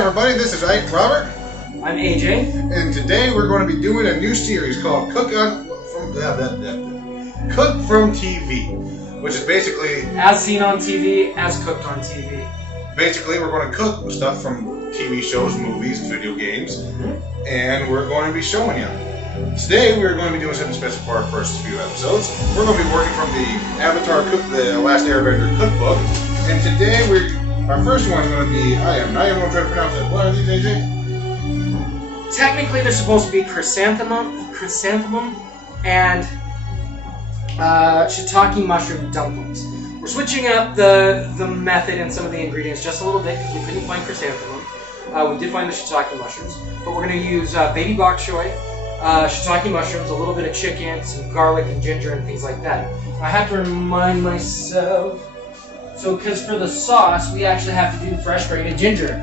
everybody, this is Robert. I'm AJ. And today we're going to be doing a new series called Cook from TV, which is basically... As seen on TV, as cooked on TV. Basically, we're going to cook with stuff from TV shows, movies, video games, and we're going to be showing you. Today we're going to be doing something special for our first few episodes. We're going to be working from the the Last Airbender cookbook, and today our first one is going to be, I am not even going to try to pronounce it. What are these, AJ? Technically, they're supposed to be chrysanthemum and shiitake mushroom dumplings. We're switching up the method and some of the ingredients just a little bit because we couldn't find chrysanthemum. We did find the shiitake mushrooms, but we're going to use baby bok choy, shiitake mushrooms, a little bit of chicken, some garlic and ginger and things like that. I have to remind myself, because for the sauce, we actually have to do fresh grated ginger.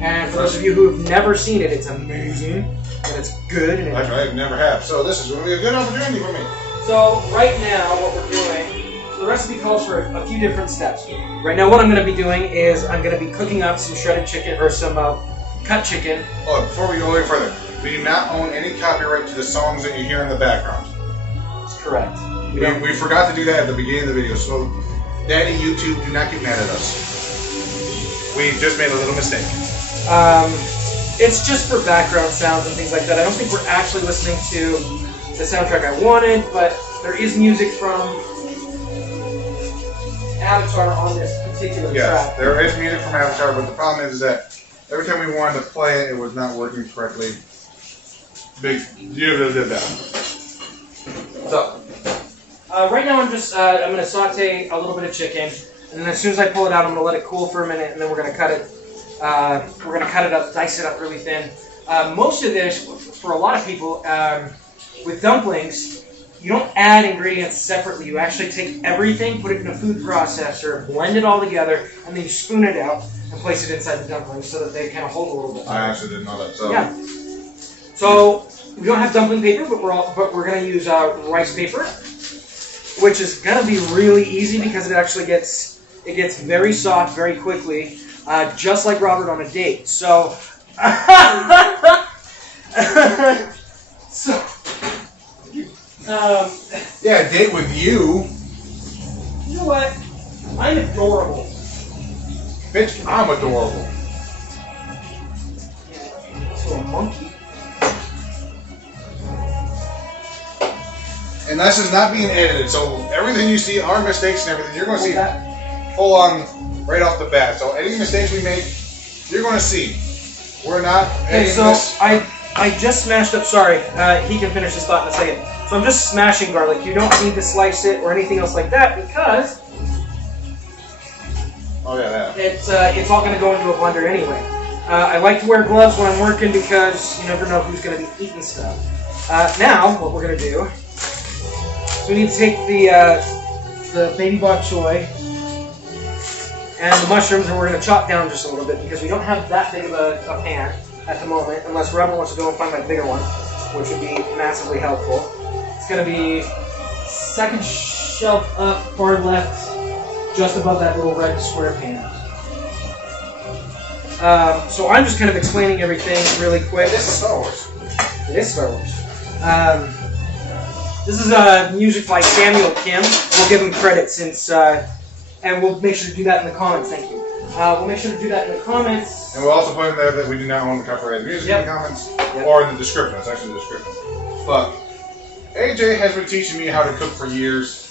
And for those of you who have never seen it, it's amazing, and it's good. And I never have, so this is going to be a good opportunity for me. So right now, what we're doing, the recipe calls for a few different steps. Right now, what I'm going to be doing is I'm going to be cooking up some shredded chicken, or some cut chicken. Oh, before we go any further, we do not own any copyright to the songs that you hear in the background. That's correct. We forgot to do that at the beginning of the video, so Daddy YouTube, do not get mad at us. We just made a little mistake. It's just for background sounds and things like that. I don't think we're actually listening to the soundtrack I wanted, but there is music from Avatar on this particular track. Yes, there is music from Avatar, but the problem is that every time we wanted to play it, it was not working correctly. So, right now I'm going to saute a little bit of chicken, and then as soon as I pull it out, I'm going to let it cool for a minute, and then we're going to cut it. We're going to cut it up, dice it up really thin. Most of this, for a lot of people, with dumplings, you don't add ingredients separately. You actually take everything, put it in a food processor, blend it all together, and then you spoon it out and place it inside the dumplings so that they kind of hold a little bit. I actually didn't know that. So. Yeah. So we don't have dumpling paper, but we're going to use rice paper, which is going to be really easy because it actually gets very soft very quickly. Just like Robert on a date. So, yeah, a date with you. You know what? I'm adorable. Bitch, I'm adorable. Yeah, so a monkey. And this is not being edited, so everything you see, our mistakes and everything, you're going to see full on right off the bat. So any mistakes we make, you're going to see. We're not editing this. I just smashed up, sorry, he can finish his thought in a second. So I'm just smashing garlic. You don't need to slice it or anything else like that because it's all going to go into a blender anyway. I like to wear gloves when I'm working because you never know who's going to be eating stuff. Now, what we're going to do is we need to take the baby bok choy and the mushrooms, and we're going to chop down just a little bit because we don't have that big of a pan at the moment, unless Robert wants to go and find my bigger one, which would be massively helpful. It's going to be second shelf up, far left, just above that little red square pan. So I'm just kind of explaining everything really quick. This is Star Wars. It is Star Wars. This is music by Samuel Kim. We'll give him credit since... and we'll make sure to do that in the comments, thank you. We'll make sure to do that in the comments. And we'll also put in there that we do not own the copyrighted music in the comments, or in the description. It's actually the description. But AJ has been teaching me how to cook for years.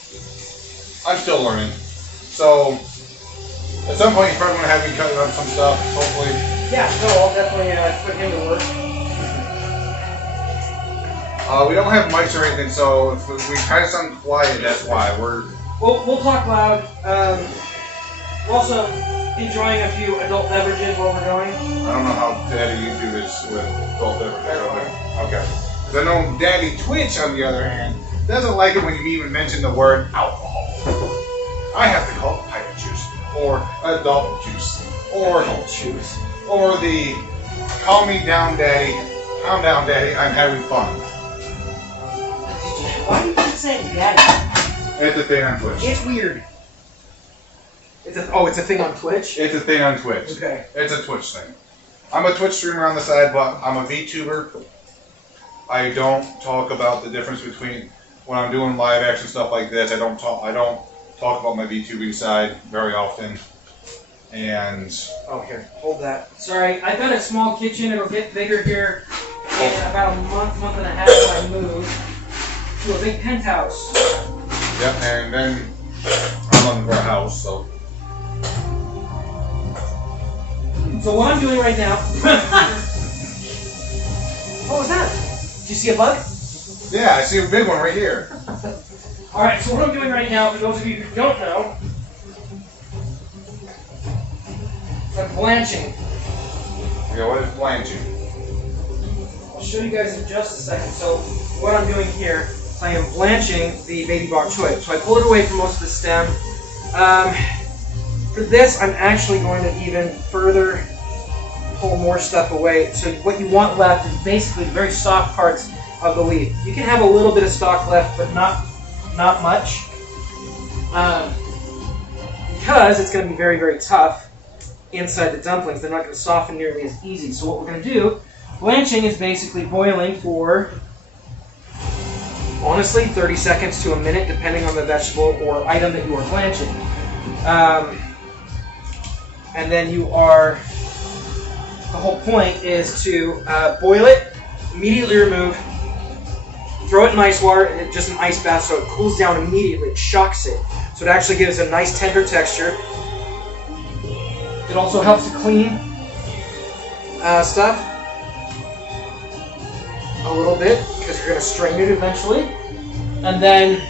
I'm still learning. So, at some point he's probably going to have me cutting up some stuff, hopefully. Yeah, no, I'll definitely put him to work. We don't have mics or anything, so if we kind of sound quiet, that's why. We'll talk loud. We're also enjoying a few adult beverages while we're going. I don't know how Daddy YouTube is with adult beverages. Okay. Because I know Daddy Twitch, on the other hand, doesn't like it when you even mention the word alcohol. I have to call it pirate juice, or adult juice, or the calm me down, Daddy. Calm down, Daddy. I'm having fun. Why do you keep saying Daddy? It's a thing on Twitch. It's weird. It's a thing on Twitch? It's a thing on Twitch. Okay. It's a Twitch thing. I'm a Twitch streamer on the side, but I'm a VTuber. I don't talk about the difference between when I'm doing live action stuff like this. I don't talk about my VTubing side very often. And oh, here, hold that. Sorry, I've got a small kitchen. It'll get bigger here in about a month and a half when I move to a big penthouse. Yep, and then I'm looking for a house. So what I'm doing right now. What was that? Did you see a bug? yeah, I see a big one right here. All right. So what I'm doing right now, for those of you who don't know. I'm blanching. Okay, what is blanching? I'll show you guys in just a second. So what I'm doing here is I am blanching the baby bok choy. So I pull it away from most of the stem. For this, I'm actually going to even further pull more stuff away. So what you want left is basically the very soft parts of the leaf. You can have a little bit of stalk left, but not much. Because it's going to be very, very tough inside the dumplings. They're not going to soften nearly as easy. So what we're going to do, blanching is basically boiling for, honestly, 30 seconds to a minute, depending on the vegetable or item that you are blanching. And then the whole point is to boil it, immediately remove, throw it in ice water, just an ice bath so it cools down immediately. It shocks it. So it actually gives a nice tender texture. It also helps to clean stuff a little bit because you're going to strain it eventually. And then,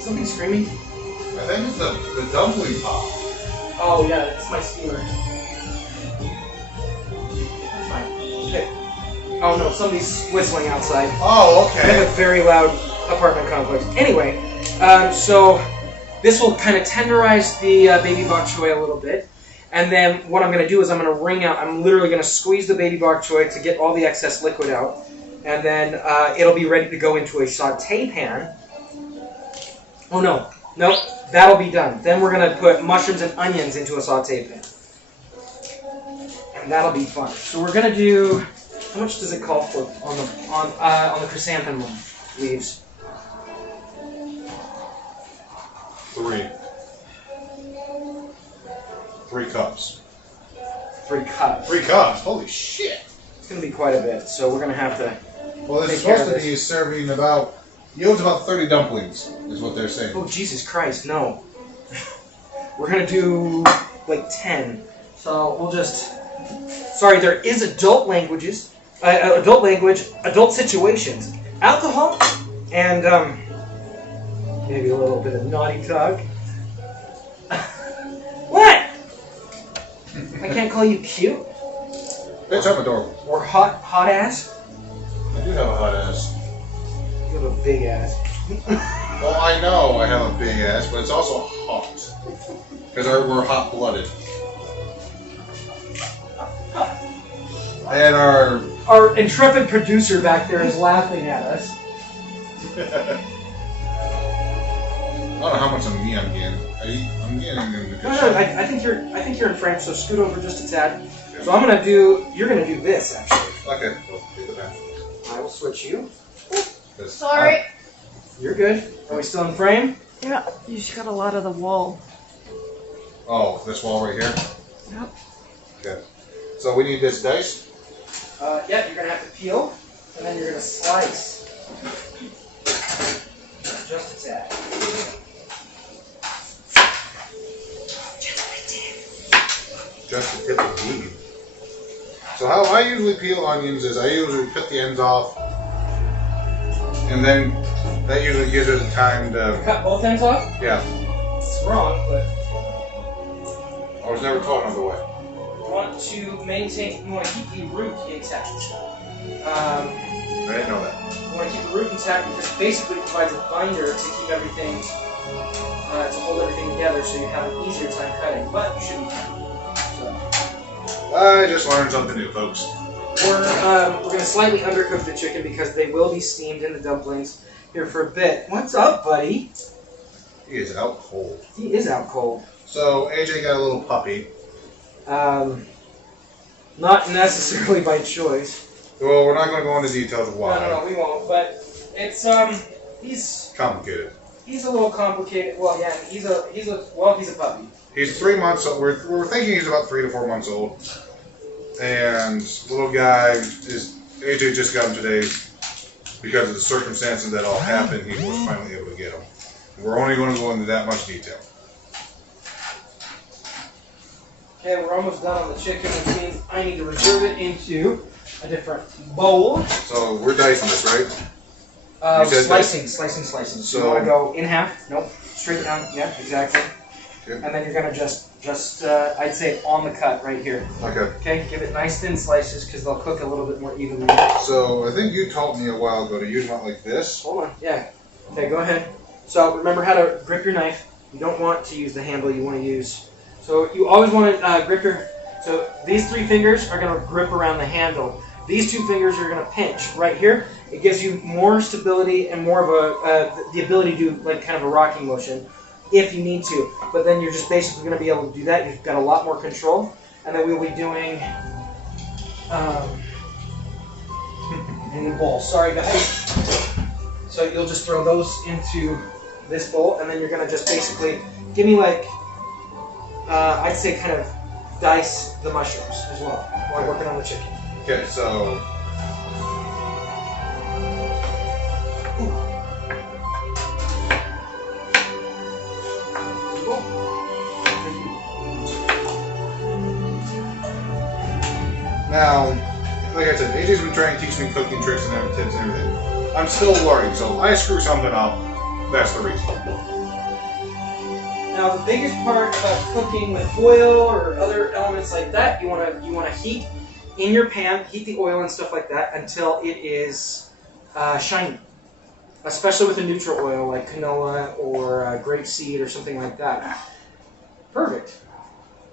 something screaming? I think it's the dumpling pot. Oh yeah, it's my steamer. That's fine. Okay. Oh no, somebody's whistling outside. Oh, I have a very loud apartment complex. Anyway, so this will kind of tenderize the baby bok choy a little bit. And then what I'm going to do is I'm literally going to squeeze the baby bok choy to get all the excess liquid out. And then it'll be ready to go into a saute pan. Oh no, nope, that'll be done. Then we're going to put mushrooms and onions into a saute pan. And that'll be fun. So we're going to do, how much does it call for on the chrysanthemum leaves? 3 cups. 3 cups. 3 cups. Holy shit. It's going to be quite a bit, so we're going to have to. Well, it's take care supposed of to be this. serving about, yields about 30 dumplings, is what they're saying. Oh, Jesus Christ, no. We're going to do like 10. So we'll just. Sorry, there is adult language, adult situations. Alcohol, and maybe a little bit of naughty talk. What? I can't call you cute? Bitch, I'm adorable. Or hot ass? I do have a hot ass. You have a big ass. Well, I know I have a big ass, but it's also hot. Because we're hot-blooded. And Our intrepid producer back there is laughing at us. I don't know how much of me I'm getting. I'm getting in the good No, shape. I think you're in frame, so scoot over just a tad. So you're gonna do this actually. Okay, well, do the math. I will switch you. 'Cause Sorry. You're good. Are we still in frame? Yeah, you just got a lot of the wall. Oh, this wall right here? Yep. Okay. So we need this dice? Yeah, you're gonna have to peel, and then you're gonna slice. Just a tad. Just the tip of the bead. So how I usually peel onions is I usually cut the ends off, and then that usually gives it time to. Cut both ends off? Yeah. It's wrong, but I was never taught another way. you want to keep the root intact. I didn't know that. You want to keep the root intact because it basically provides a binder to keep everything, to hold everything together so you have an easier time cutting, but you shouldn't cut. So. I just learned something new, folks. We're going to slightly undercook the chicken because they will be steamed in the dumplings here for a bit. What's up, buddy? He is out cold. He is out cold. So AJ got a little puppy, Not necessarily by choice. Well, we're not going to go into details of why. No, we won't. But it's he's Complicated. He's a little complicated. Well, yeah, he's a puppy. He's 3 months old. We're thinking he's about 3 to 4 months old. And little guy AJ just got him today because of the circumstances that all happened. He was finally able to get him. We're only going to go into that much detail. Okay, we're almost done on the chicken, which means I need to reserve it into a different bowl. So we're dicing this, right? Slicing. So you want to go in half? Nope. Straight down. Yeah, exactly. Okay. And then you're gonna just I'd say on the cut right here. Okay. Okay. Give it nice thin slices because they'll cook a little bit more evenly. So I think you taught me a while ago to use one like this. Hold on. Yeah. Okay. Go ahead. So remember how to grip your knife. You don't want to use the handle. You want to use. So you always want to grip your. So these 3 fingers are gonna grip around the handle. These 2 fingers are gonna pinch right here. It gives you more stability and more of the ability to do like kind of a rocking motion if you need to. But then you're just basically going to be able to do that. You've got a lot more control. And then we'll be doing in the bowl. Sorry guys. So you'll just throw those into this bowl, and then you're going to just basically give me like I'd say kind of dice the mushrooms as well while working on the chicken. Okay, so now, like I said, AJ's been trying to teach me cooking tricks and tips and everything. I'm still learning, so if I screw something up, that's the reason. Now, the biggest part about cooking with oil or other elements like that, you want to heat in your pan, heat the oil and stuff like that until it is shiny. Especially with a neutral oil like canola or grapeseed or something like that. Perfect.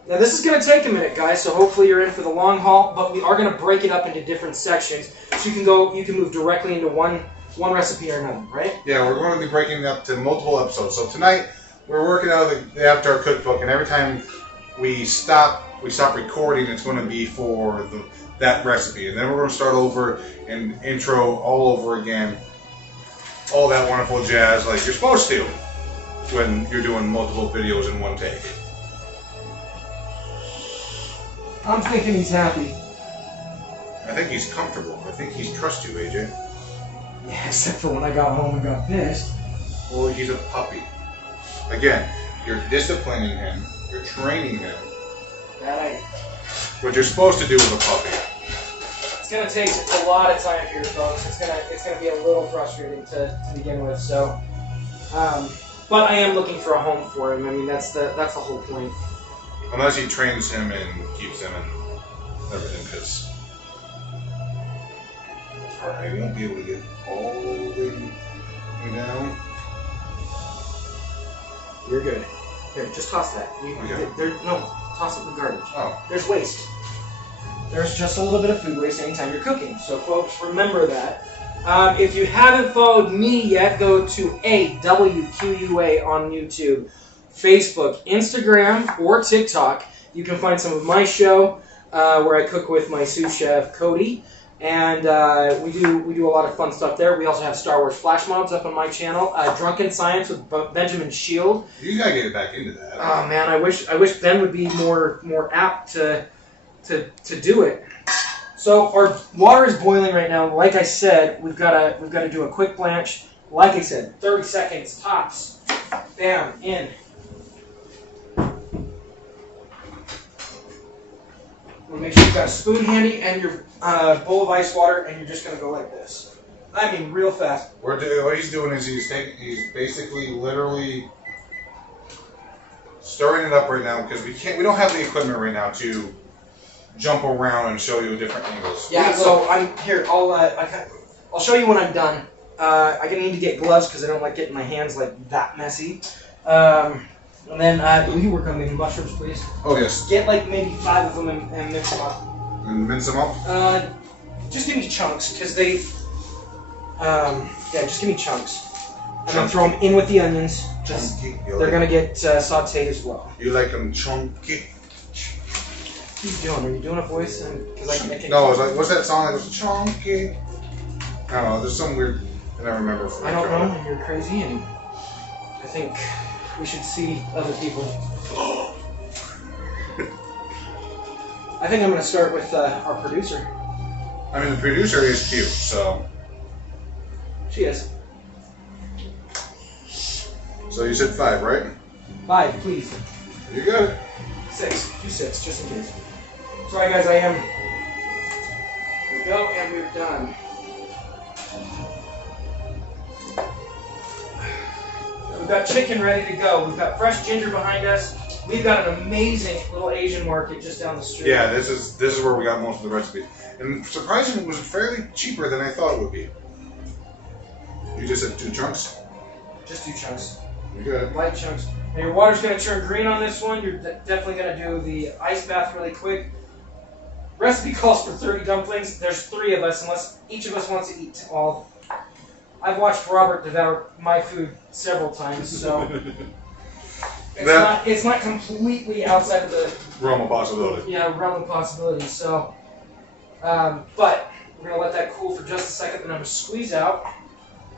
Now this is going to take a minute, guys, so hopefully you're in for the long haul, but we are going to break it up into different sections so you can move directly into one recipe or another, right? Yeah, we're going to be breaking it up to multiple episodes. So tonight, we're working out the Avatar cookbook, and every time we stop recording, it's going to be for that recipe. And then we're going to start over and intro all over again. All that wonderful jazz like you're supposed to when you're doing multiple videos in one take. I'm thinking he's happy. I think he's comfortable. I think he's trust you, AJ. Yeah, except for when I got home and got pissed. Well, he's a puppy. Again, you're disciplining him. You're training him. What you're supposed to do with a puppy. It's gonna take a lot of time here, folks. It's gonna be a little frustrating to begin with. So, but I am looking for a home for him. I mean, that's the whole point. Unless he trains him and keeps him and everything, because I won't be able to get all the way down. You're good. Here, just toss that. Okay. Toss it in the garbage. Oh. There's waste. There's just a little bit of food waste anytime you're cooking. So, folks, remember that. If you haven't followed me yet, go to AWQUA on YouTube, Facebook, Instagram, or TikTok. You can find some of my show where I cook with my sous chef Cody, and we do a lot of fun stuff there. We also have Star Wars flash mobs up on my channel. Drunken Science with Benjamin Shield. You gotta get back into that. Oh man, I wish Ben would be more apt to do it. So our water is boiling right now. Like I said, we've got to do a quick blanch. Like I said, 30 seconds tops. Bam, in. Make sure you've got a spoon handy and your bowl of ice water, and you're just going to go like this. I mean, real fast. What he's doing is he's basically literally stirring it up right now because we don't have the equipment right now to jump around and show you different angles. Yeah, so I'm here. I'll show you when I'm done. I need to get gloves because I don't like getting my hands like that messy. And then, will you work on the mushrooms, please? Oh, yes. Get like maybe 5 of them and mix them up. And mince them up? Just give me chunks, because they, just give me chunks. And then throw them in with the onions. They're going to get sauteed as well. You like them chunky? What are you doing? Are you doing a voice? Because I can. No, I was like, what's that song that goes chunky? I don't know. There's some weird. I don't remember. I don't know. And you're crazy, and I think we should see other people. I think I'm going to start with our producer. I mean, the producer is cute, so. She is. So you said 5, right? 5, please. You got it. 6. Do 6, just in case. Sorry, guys, I am. Here we go, and we're done. We've got chicken ready to go. We've got fresh ginger behind us. We've got an amazing little Asian market just down the street. Yeah, this is where we got most of the recipes. And surprisingly, it was fairly cheaper than I thought it would be. You just said 2 chunks? Just 2 chunks. You good. Light chunks. Now your water's going to turn green on this one. You're definitely going to do the ice bath really quick. Recipe calls for 30 dumplings. There's 3 of us, unless each of us wants to eat all. I've watched Robert devour my food several times, so it's not completely outside of the realm of possibility. Yeah, realm of possibility. So, but we're gonna let that cool for just a second. Then I'm gonna squeeze out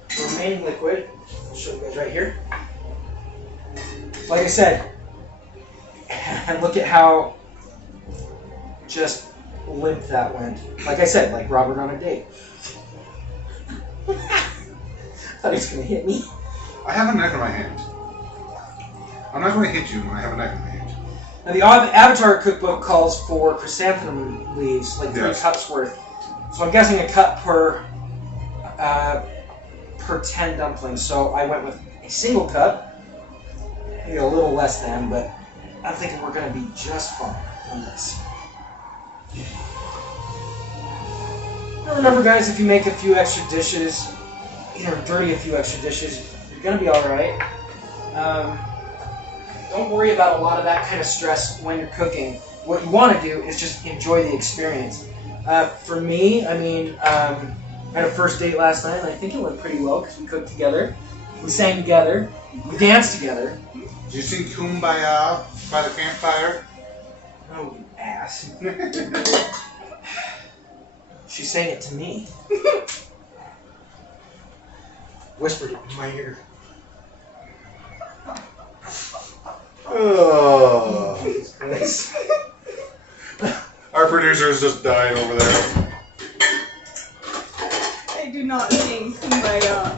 the remaining liquid. I'll show you guys right here. Like I said, and look at how just limp that went. Like I said, like Robert on a date. Thought he was gonna hit me. I have a knife in my hand. I'm not going to hit you when I have a knife in my hand. Now the Avatar cookbook calls for chrysanthemum leaves, like 3 cups worth. So I'm guessing a cup per 10 dumplings. So I went with a single cup, maybe a little less than, but I'm thinking we're gonna be just fine on this. Now remember, guys, if you make a few extra dishes, dirty a few extra dishes, you're gonna be all right. Don't worry about a lot of that kind of stress when you're cooking. What you want to do is just enjoy the experience. For me, I mean, I had a first date last night, and I think it went pretty well because we cooked together, we sang together, we danced together. Did you sing Kumbaya by the campfire? Oh, you ass. She sang it to me. Whispered it in my ear. Oh. Our producer is just dying over there. I do not sing Kumbaya.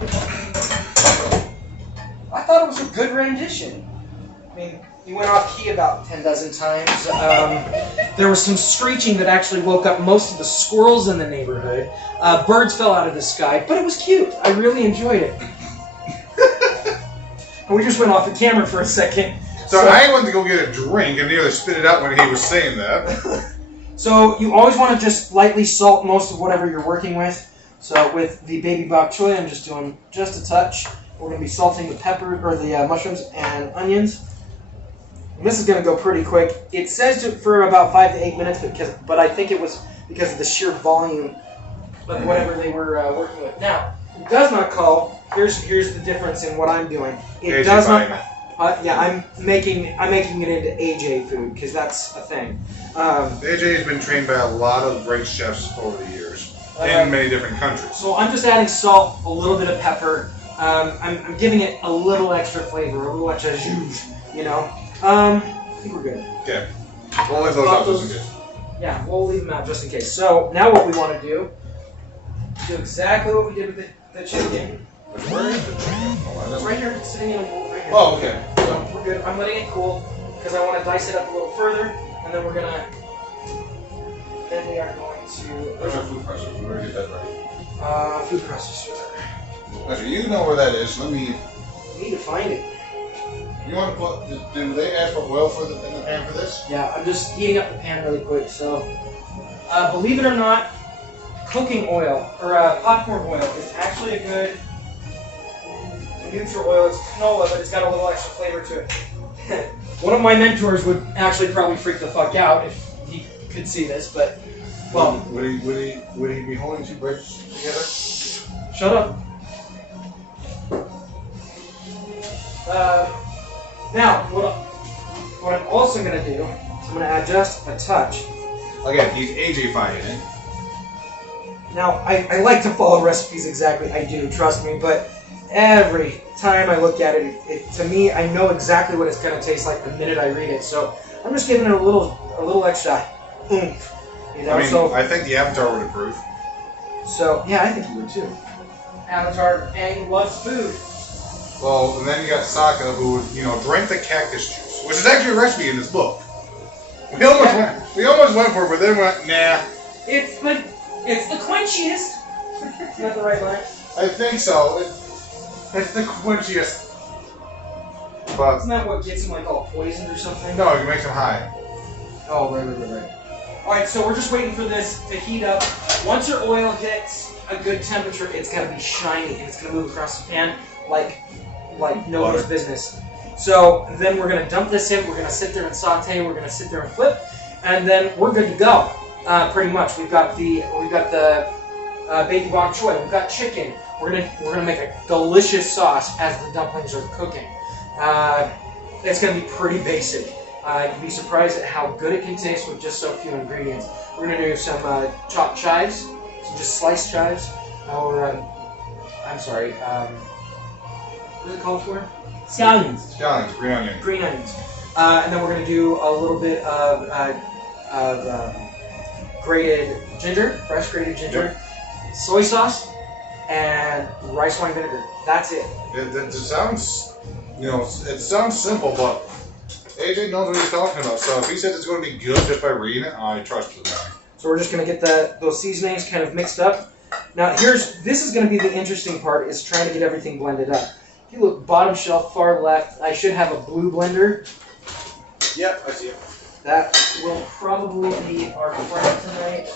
I thought it was a good rendition. I mean, you went off key about 10 dozen times. There was some screeching that actually woke up most of the squirrels in the neighborhood. Birds fell out of the sky, but it was cute. I really enjoyed it. And we just went off the camera for a second. So I went to go get a drink and nearly spit it out when he was saying that. So you always want to just lightly salt most of whatever you're working with. So with the baby bok choy, I'm just doing just a touch. We're going to be salting the pepper or the mushrooms and onions. And this is going to go pretty quick. It says for about 5 to 8 minutes, but I think it was because of the sheer volume of whatever they were working with. Now, it does not call. Here's the difference in what I'm doing. It does not. Yeah, I'm making it into AJ food because that's a thing. AJ has been trained by a lot of great chefs over the years in many different countries. So I'm just adding salt, a little bit of pepper. I'm giving it a little extra flavor, a little extra zhuzh, I think we're good. Okay. We'll leave those out just in case. Yeah, we'll leave them out just in case. So now what we want to do exactly what we did with the chicken. Where is the chicken? It's right here, it's sitting in a bowl right here. Oh, okay. So we're good. I'm letting it cool because I want to dice it up a little further, and then we are going to. Where's our food processor? We already get that right. Food processor. Actually, you know where that is. Let me. We need to find it. You want to put? Do they ask for oil in the pan for this? Yeah, I'm just heating up the pan really quick. So, believe it or not, cooking oil or popcorn oil is actually a good neutral oil. It's canola, but it's got a little extra flavor to it. One of my mentors would actually probably freak the fuck out if he could see this, but well, would he be holding 2 bricks together? Shut up. Now, what I'm also going to do is I'm going to add just a touch Again, he's AJ-fine in it. Now, I like to follow recipes exactly. I do, trust me. But every time I look at it, to me, I know exactly what it's going to taste like the minute I read it. So I'm just giving it a little extra oomph. You know, I mean, I think the Avatar would approve. So, yeah, I think you would too. Avatar Aang loves food. Well, and then you got Sokka, who would, drink the cactus juice, which is actually a recipe in this book. We almost went for it, but then went, nah. It's the quenchiest. Is that the right line? I think so. It's the quenchiest. But Isn't that what gets him like all poisoned or something? no, it makes him high. Oh, right. Alright, so we're just waiting for this to heat up. Once your oil hits a good temperature, it's going to be shiny and it's going to move across the pan like nobody's Butter. business. So then we're going to dump this in, we're going to sit there and saute, we're going to sit there and flip, and then we're good to go. Pretty much. We've got the baby bok choy, we've got chicken. We're gonna make a delicious sauce as the dumplings are cooking. It's gonna be pretty basic. You'd be surprised at how good it can taste with just so few ingredients. We're gonna do some chopped chives, some just sliced chives, or what is it called for? Scallions. Scallions, green onion. Green onions. And then we're gonna do a little bit of grated ginger, fresh grated ginger, soy sauce, and rice wine vinegar. That's it. It sounds, it sounds simple, but AJ knows what he's talking about. So if he says it's going to be good just by reading it, I trust the guy. So we're just gonna get those seasonings kind of mixed up. Now this is gonna be the interesting part, is trying to get everything blended up. If you look bottom shelf, far left, I should have a blue blender. Yep, I see it. That will probably be our friend tonight.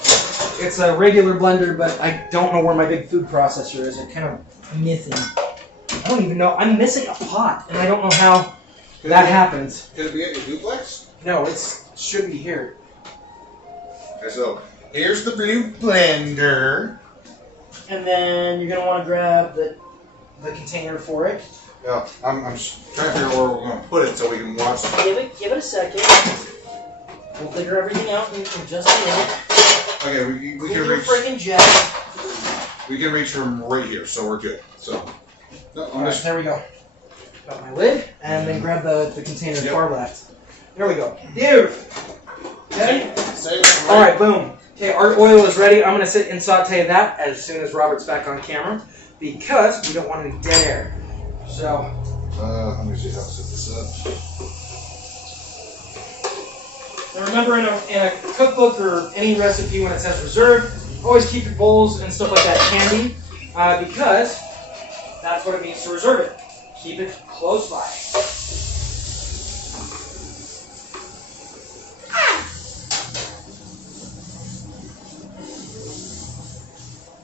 It's a regular blender, but I don't know where my big food processor is. I'm kind of missing. I don't even know. I'm missing a pot, and I don't know how that happens. Could it be at your duplex? No, it should be here. Okay, so here's the blue blender. And then you're going to want to grab the container for it. Yeah, I'm trying to figure out where we're going to put it so we can watch it. Give it a second. We'll figure everything out in just a minute. Okay, we can reach. Freaking jet. We can reach from right here, so we're good. So, no, I'm Alright, just. there we go. Got my lid, and then grab the container far left. There we go. Beautiful. Okay? Alright, boom. Okay, our oil is ready. I'm going to sit and saute that as soon as Robert's back on camera, because we don't want any dead air. So. Let me see how to set this up. And remember, in a cookbook or any recipe, when it says reserved, always keep your bowls and stuff like that handy, because that's what it means to reserve it. Keep it close by.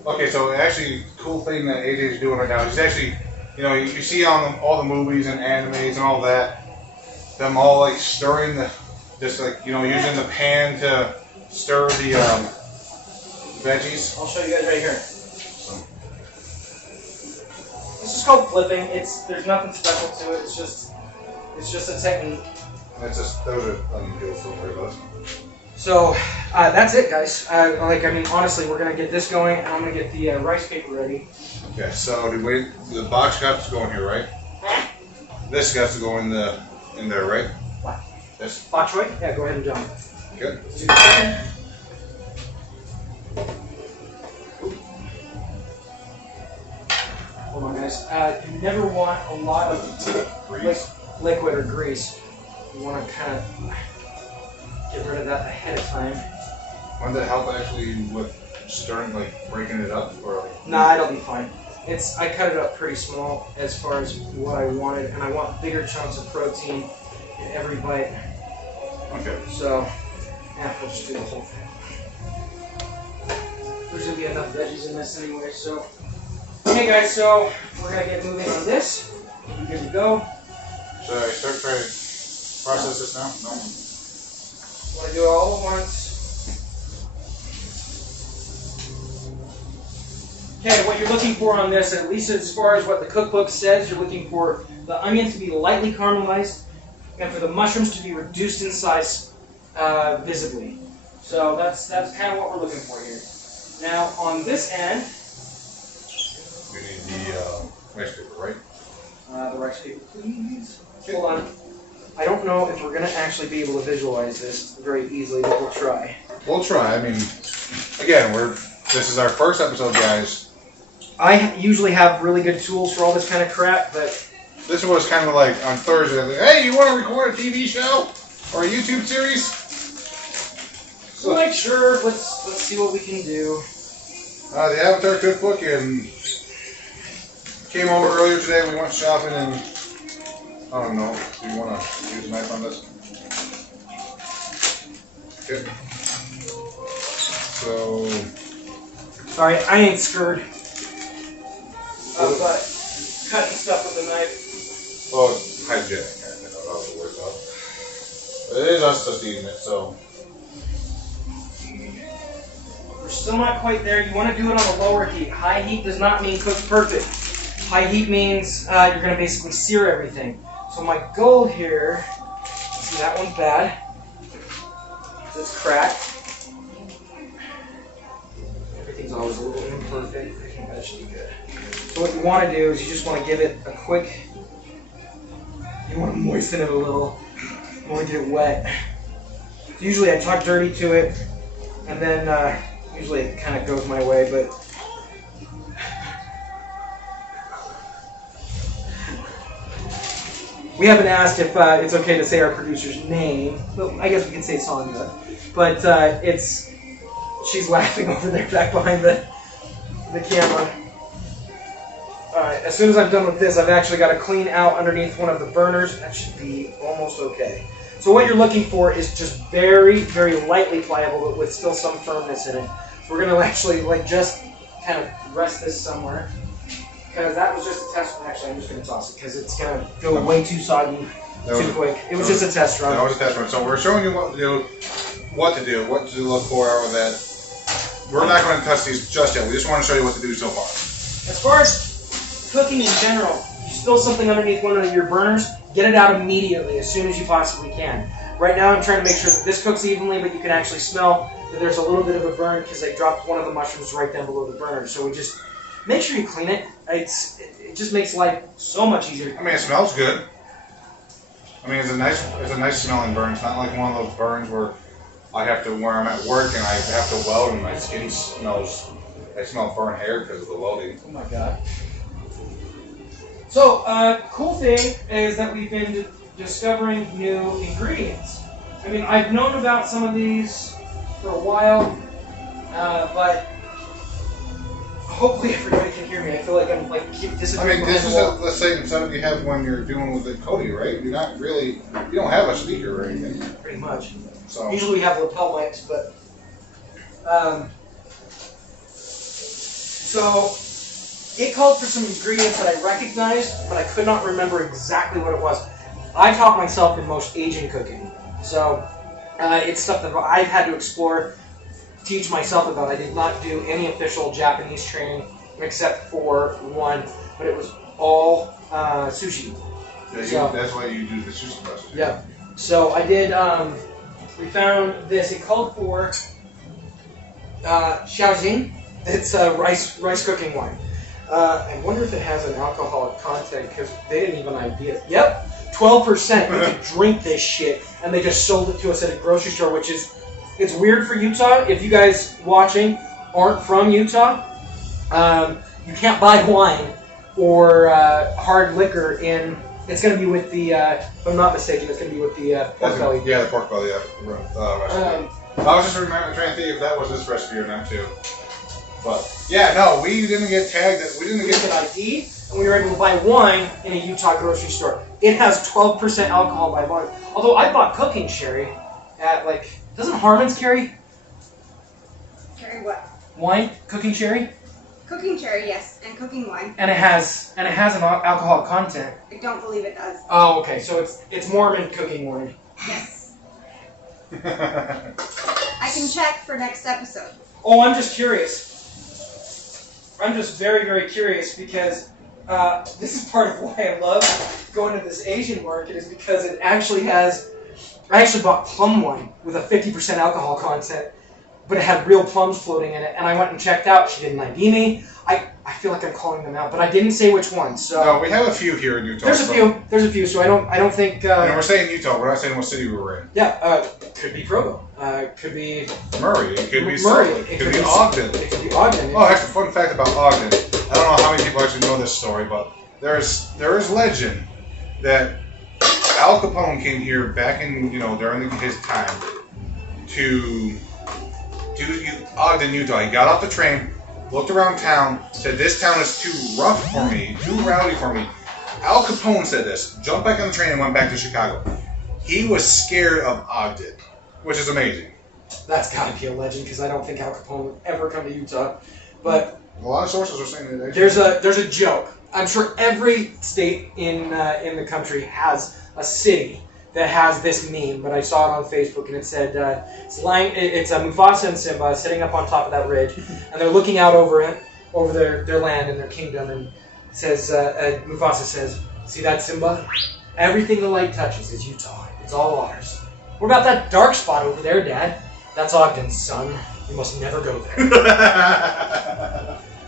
Okay, so actually, cool thing that AJ is doing right now, he's actually, you see on all the movies and animes and all that, them all like stirring using the pan to stir the veggies. I'll show you guys right here. This is called flipping. There's nothing special to it. It's just a technique. Those are onion peels, don't worry about it. So that's it, guys. Honestly, we're gonna get this going, and I'm gonna get the rice paper ready. Okay, so the box got to go in here, right? Huh? This got to go in there, right? What? This. Bok choy? Yeah, go ahead and jump. Good. Let's do the second. Hold on, guys. You never want a lot of liquid or grease. You want to kind of get rid of that ahead of time. Wouldn't that help actually with stirring, like breaking it up, or? Nah, it'll be fine. I cut it up pretty small as far as what I wanted, and I want bigger chunks of protein in every bite. Okay. So, yeah, we'll just do the whole thing. There's gonna be enough veggies in this anyway, so. Okay, guys, so we're gonna get moving on this. We're good to go. Should I start trying to process this now? No. Want to do it all at once. Okay, what you're looking for on this, at least as far as what the cookbook says, you're looking for the onions to be lightly caramelized and for the mushrooms to be reduced in size visibly. So that's kind of what we're looking for here. Now on this end, We need the rice paper, right? the rice paper, please. Hold on. I don't know if we're gonna actually be able to visualize this very easily, but we'll try. We'll try. I mean, again, this is our first episode, guys. I usually have really good tools for all this kind of crap, but This was kind of like on Thursday. Like, hey, you want to record a TV show or a YouTube series? so like sure, let's see what we can do. The Avatar cookbook and came over earlier today. We went shopping and I don't know. Do you want to use a knife on this? Okay. So Sorry, I ain't scared of cutting stuff with a knife. well, it's hygienic. I don't know how to work out. But it is us just eating it, so. We're still not quite there. You want to do it on a lower heat. High heat does not mean cooked perfect. High heat means you're going to basically sear everything. So my goal here, see that one's bad. It's cracked. Everything's always a little imperfect. I think that should be good. So what you want to do is you just want to give it a quick, you want to moisten it a little. You want to get it wet. Usually I talk dirty to it, and then usually it kind of goes my way, but we haven't asked if it's okay to say our producer's name. Well, I guess we can say Sandra, but she's laughing over there back behind the camera. Alright, as soon as I'm done with this, I've actually got to clean out underneath one of the burners. That should be almost okay. So what you're looking for is just very, very lightly pliable, but with still some firmness in it. So we're going to actually just kind of rest this somewhere. Because that was just a test run. Actually, I'm just going to toss it because it's going to go way too soggy too quick. It was just a test run. That was a test run. So we're showing you what to do, what to look for out of that. We're not going to test these just yet. We just want to show you what to do so far. As far as cooking in general, you spill something underneath one of your burners, get it out immediately, as soon as you possibly can. Right now I'm trying to make sure that this cooks evenly, but you can actually smell that there's a little bit of a burn because I dropped one of the mushrooms right down below the burner. So we just make sure you clean it. It just makes life so much easier. I mean, it smells good. I mean, it's a nice smelling burn. It's not like one of those burns where where I'm at work and I have to weld and my skin smells. I smell burnt hair because of the welding. Oh my god. So, cool thing is that we've been discovering new ingredients. I mean, I've known about some of these for a while, but hopefully everybody can hear me. I feel like I'm keep disappearing. I mean, this is the same setup you have when you're doing with the Cody, right? You don't have a speaker or anything. Pretty much. So usually we have lapel mics, but so it called for some ingredients that I recognized, but I could not remember exactly what it was. I taught myself in most Asian cooking, so it's stuff that I've had to explore, teach myself about. I did not do any official Japanese training except for one, but it was all sushi. Yeah, that's why you do the sushi recipe. Yeah. So I did. We found this. It called for xiaojing. It's rice cooking wine. I wonder if it has an alcoholic content because they didn't even idea. Yep, 12%. We could drink this shit, and they just sold it to us at a grocery store, which is it's weird for Utah. If you guys watching aren't from Utah, you can't buy wine or hard liquor in. It's going to be with the, if I'm not mistaken, it's going to be with the pork belly. Yeah, the pork belly recipe. I was just trying to think if that was this recipe or not too. But yeah, no, we didn't get tagged. We didn't get an ID, and we were able to buy wine in a Utah grocery store. It has 12% alcohol by volume. Although I bought cooking sherry at doesn't Harmon's carry? Carry what? Wine, cooking sherry. Cooking cherry, yes, and cooking wine. And it has an alcohol content. I don't believe it does. Oh, okay. So it's Mormon cooking wine. Yes. I can check for next episode. Oh, I'm just curious. I'm just very, very curious because this is part of why I love going to this Asian market is because it actually has I actually bought plum wine with a 50% alcohol content, but it had real plums floating in it, and I went and checked out. She didn't ID me. I feel like I'm calling them out, but I didn't say which one. So No, we have a few here in Utah. there's a few. So I don't think. And we're saying Utah. We're not saying what city we were in. Yeah, could be Provo. Could be Murray. It could be Murray. Salt. It could be Ogden. It could be Ogden. Oh, actually, fun fact about Ogden. I don't know how many people actually know this story, but there is legend that Al Capone came here back in during his time to Ogden, Utah. He got off the train, looked around town, said, "This town is too rough for me, too rowdy for me." Al Capone said this, jumped back on the train and went back to Chicago. He was scared of Ogden, which is amazing. That's gotta be a legend because I don't think Al Capone would ever come to Utah. But A lot of sources are saying that. there's a joke. I'm sure every state in the country has a city that has this meme, but I saw it on Facebook and it said it's Mufasa and Simba sitting up on top of that ridge, and they're looking out over their land and their kingdom, and it says Mufasa says, "See that, Simba? Everything the light touches is Utah. It's all ours. What about that dark spot over there, Dad? That's Ogden's, son. You must never go there."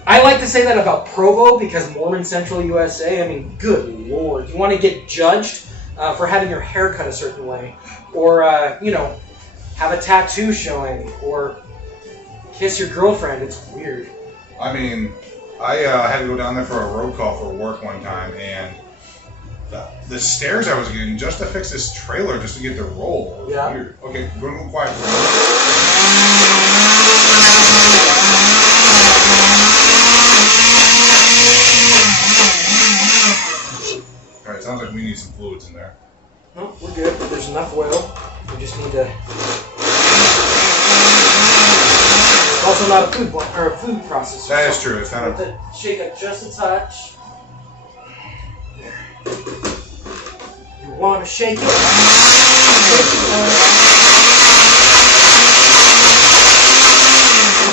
I like to say that about Provo because Mormon Central USA, I mean, good lord. You want to get judged for having your hair cut a certain way, or, have a tattoo showing, or kiss your girlfriend. It's weird. I mean, I had to go down there for a road call for work one time, and the stares I was getting just to fix this trailer, just to get the roll. It was weird. Okay, we're going to go quiet for a minute. Alright, sounds like we need some fluids in there. No, we're good. There's enough oil. We just need to... It's also not a food processor. That is true. It's not Have to shake it just a touch. There. You want to shake it?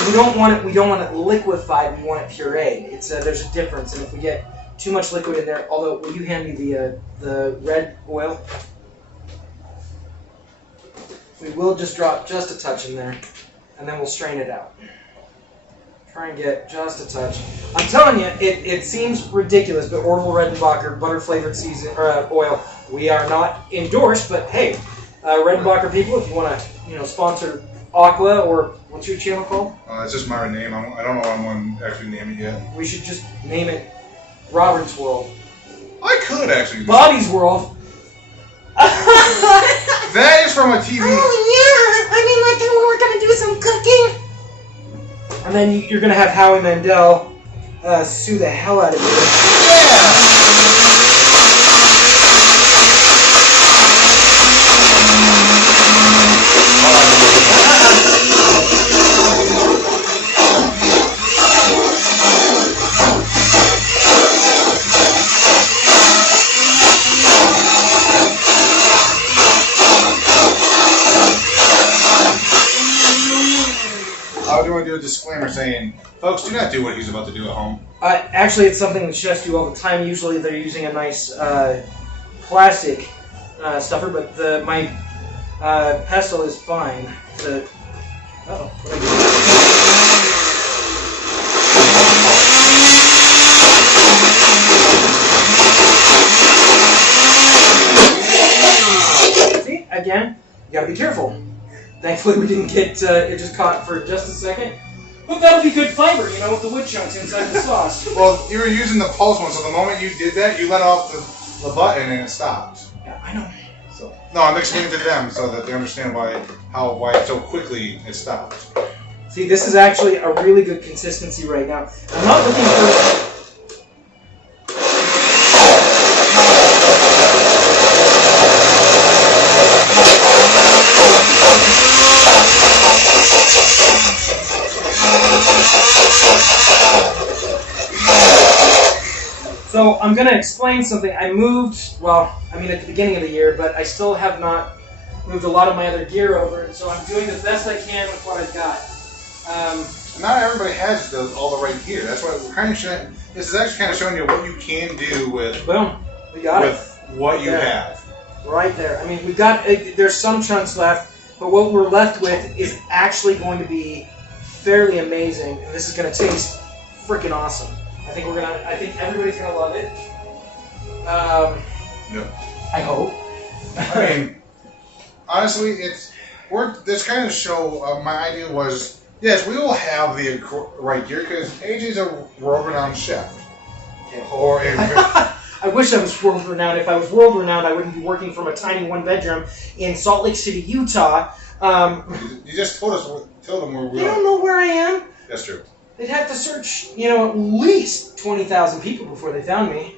We don't want it liquefied. We want it pureed. There's a difference, and if we get too much liquid in there, although, will you hand me the red oil? We will just drop just a touch in there, and then we'll strain it out. Try and get just a touch. I'm telling you, it seems ridiculous, but Orville Redenbacher butter-flavored oil. We are not endorsed, but hey, Redenbacher people, if you want to, sponsor Aqua, or what's your channel called? It's just my name. I don't know what I'm going to actually name it yet. We should just name it Robert's World. I could actually. Bobby's World. That is from a TV. Oh yeah, I mean, like when we're gonna do some cooking. And then you're gonna have Howie Mandel sue the hell out of you. I do want to do a disclaimer saying, folks, do not do what he's about to do at home. Actually, it's something that chefs do all the time. Usually they're using a nice plastic stuffer, but my pestle is fine. Uh-oh. See? Again, you gotta be careful. Thankfully, we didn't get it just caught for just a second. But that'll be good fiber, with the wood chunks inside the sauce. Well, you were using the pulse one, so the moment you did that, you let off the button and it stopped. Yeah, I know. So no, I'm explaining to them so that they understand why so quickly it stopped. See, this is actually a really good consistency right now. I'm not looking for... So I'm going to explain something. I moved, at the beginning of the year, but I still have not moved a lot of my other gear over, and so I'm doing the best I can with what I've got. Not everybody has all the right gear. That's why we're kind of showing. This is actually kind of showing you what you can do with Boom, we got what you have. Right there. I mean, we've got, there's some chunks left, but what we're left with is actually going to be fairly amazing, and this is going to taste freaking awesome. I think everybody's going to love it. No. I hope. I mean, honestly, this kind of show, my idea was, yes, we will have the right gear, because AJ's a world-renowned chef. Or I wish I was world-renowned. If I was world-renowned, I wouldn't be working from a tiny one-bedroom in Salt Lake City, Utah. You just told them where we They are. don't know where I am. That's true. They'd have to search, at least 20,000 people before they found me.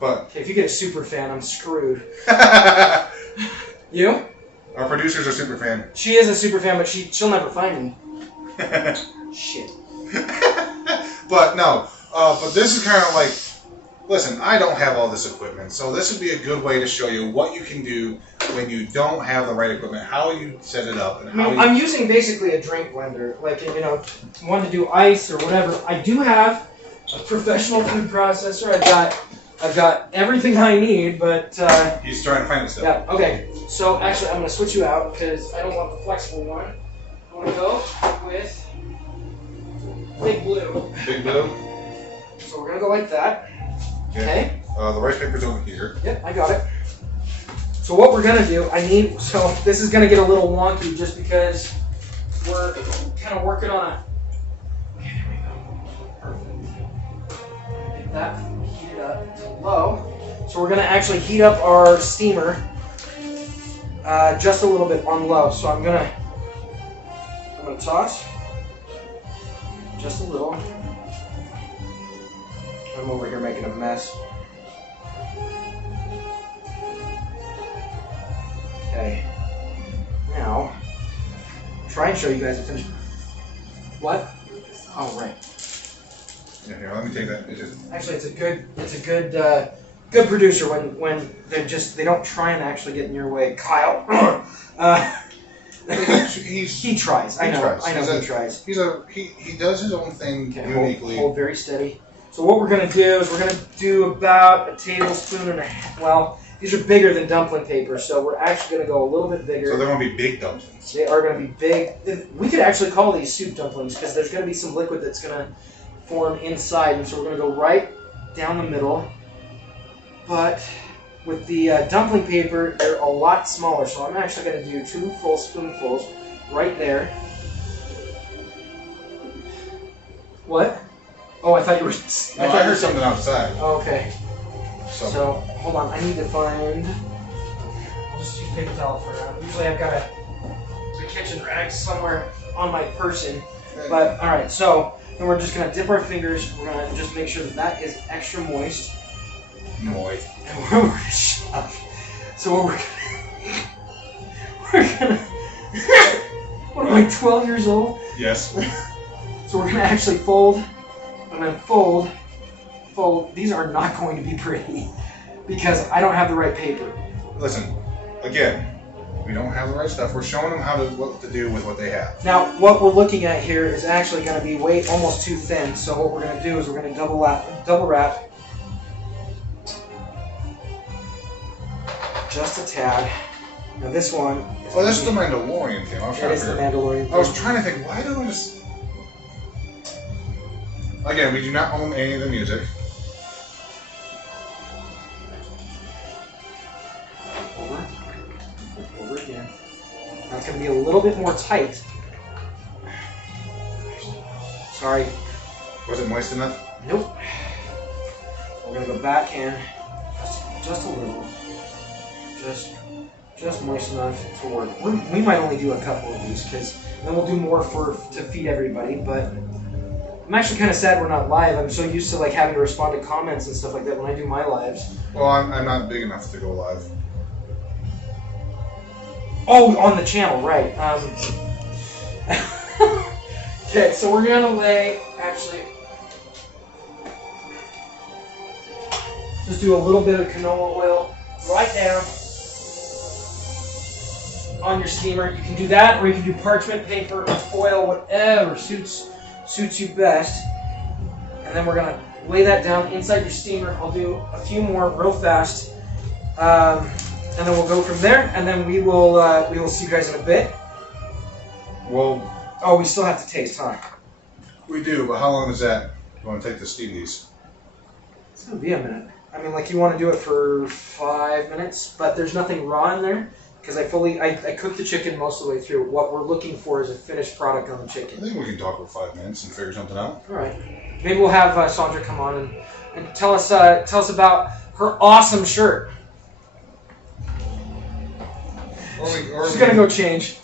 But Okay, if you get a super fan, I'm screwed. You? our producer's a super fan. She is a super fan, but she'll never find me. Shit. But no, but this is kind of like, listen, I don't have all this equipment, so this would be a good way to show you what you can do when you don't have the right equipment, how you set it up, and how I'm using basically a drink blender, like, one to do ice or whatever. I do have a professional food processor. I've got everything I need, but He's trying to find it still. yeah. Okay. So actually, I'm gonna switch you out because I don't want the flexible one. I want to go with Big Blue. Big Blue. So we're gonna go like that. Okay. The rice paper's over here. Yep, I got it. So what we're gonna do, so this is gonna get a little wonky just because we're kind of working on a. Okay, there we go. Perfect. Get that heated up to low. So we're gonna actually heat up our steamer just a little bit on low. So I'm gonna toss just a little. I'm over here making a mess. Okay. Now, try and show you guys a finished. What? Oh, right. Yeah, here, let me take that. It's just, Actually, it's a good producer when they don't try and actually get in your way. Kyle. He tries. I know he tries. He does his own thing Okay, uniquely. hold very steady. So what we're gonna do is we're gonna do about a tablespoon and a half. Well, these are bigger than dumpling paper, so we're actually gonna go a little bit bigger. So they're gonna be big dumplings. They are gonna be big. We could actually call these soup dumplings because there's gonna be some liquid that's gonna form inside, and so we're gonna go right down the middle. But with the dumpling paper, they're a lot smaller, so I'm actually gonna do 2 full spoonfuls right there. What? Oh, I thought you were. No, I heard something outside. Oh, okay. So Hold on. I need to find. I'll just use paper towel for now. Usually I've got a kitchen rag somewhere on my person. But all right. So then we're just gonna dip our fingers. We're gonna just make sure that is extra moist. moist. And we're gonna shove. So what we're gonna. What am I, 12 years old? Yes. So we're gonna actually fold. And then fold. These are not going to be pretty because I don't have the right paper. Listen, again, we don't have the right stuff. We're showing them what to do with what they have. Now, what we're looking at here is actually going to be almost too thin. So what we're going to do is we're going to double wrap just a tad. Now this one. Oh, this is the Mandalorian thing. That is the Mandalorian. I was trying to think, why don't we just... Again, we do not own any of the music. Over again. Now it's going to be a little bit more tight. Sorry. Was it moist enough? Nope. We're going to go back in just a little. Just moist enough to work. We might only do a couple of these because then we'll do more to feed everybody, but I'm actually kind of sad we're not live. I'm so used to having to respond to comments and stuff like that when I do my lives. Well, I'm not big enough to go live. Oh, on the channel, right. Okay, so we're going to lay, actually, just do a little bit of canola oil right down on your steamer. You can do that, or you can do parchment paper or foil, whatever suits you best. And then we're going to lay that down inside your steamer. I'll do a few more real fast. and then we'll go from there, and then we will see you guys in a bit. Well, Oh, we still have to taste, huh? we do, but how long is that? You want to take to steam these? It's gonna be a minute. I mean, like you want to do it for 5 minutes, but there's nothing raw in there because I cooked the chicken most of the way through. What we're looking for is a finished product on the I chicken. think we can talk for 5 minutes and figure something out. All right. Maybe we'll have Sandra come on and tell us about her awesome shirt. She's gonna go change.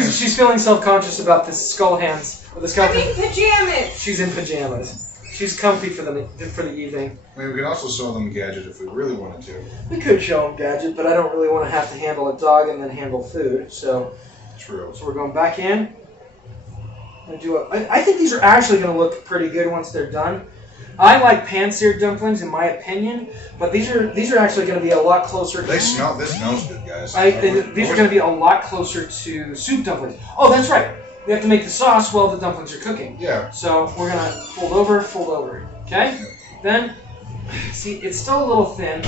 She's feeling self-conscious about the skull hands or the skull. I'm in pajamas. She's in pajamas. She's comfy for the evening. I mean, we can also show them Gadget if we really wanted to. We could show them Gadget, but I don't really want to have to handle a dog and then handle food. So True. we're going back in. I think these are actually going to look pretty good once they're done. I like pan-seared dumplings, in my opinion, but these are actually going to be a lot closer. This smells good, guys. These are going to be a lot closer to soup dumplings. Oh, that's right. We have to make the sauce while the dumplings are cooking. Yeah. So we're going to fold over. Okay? Yeah. Then, see, it's still a little thin.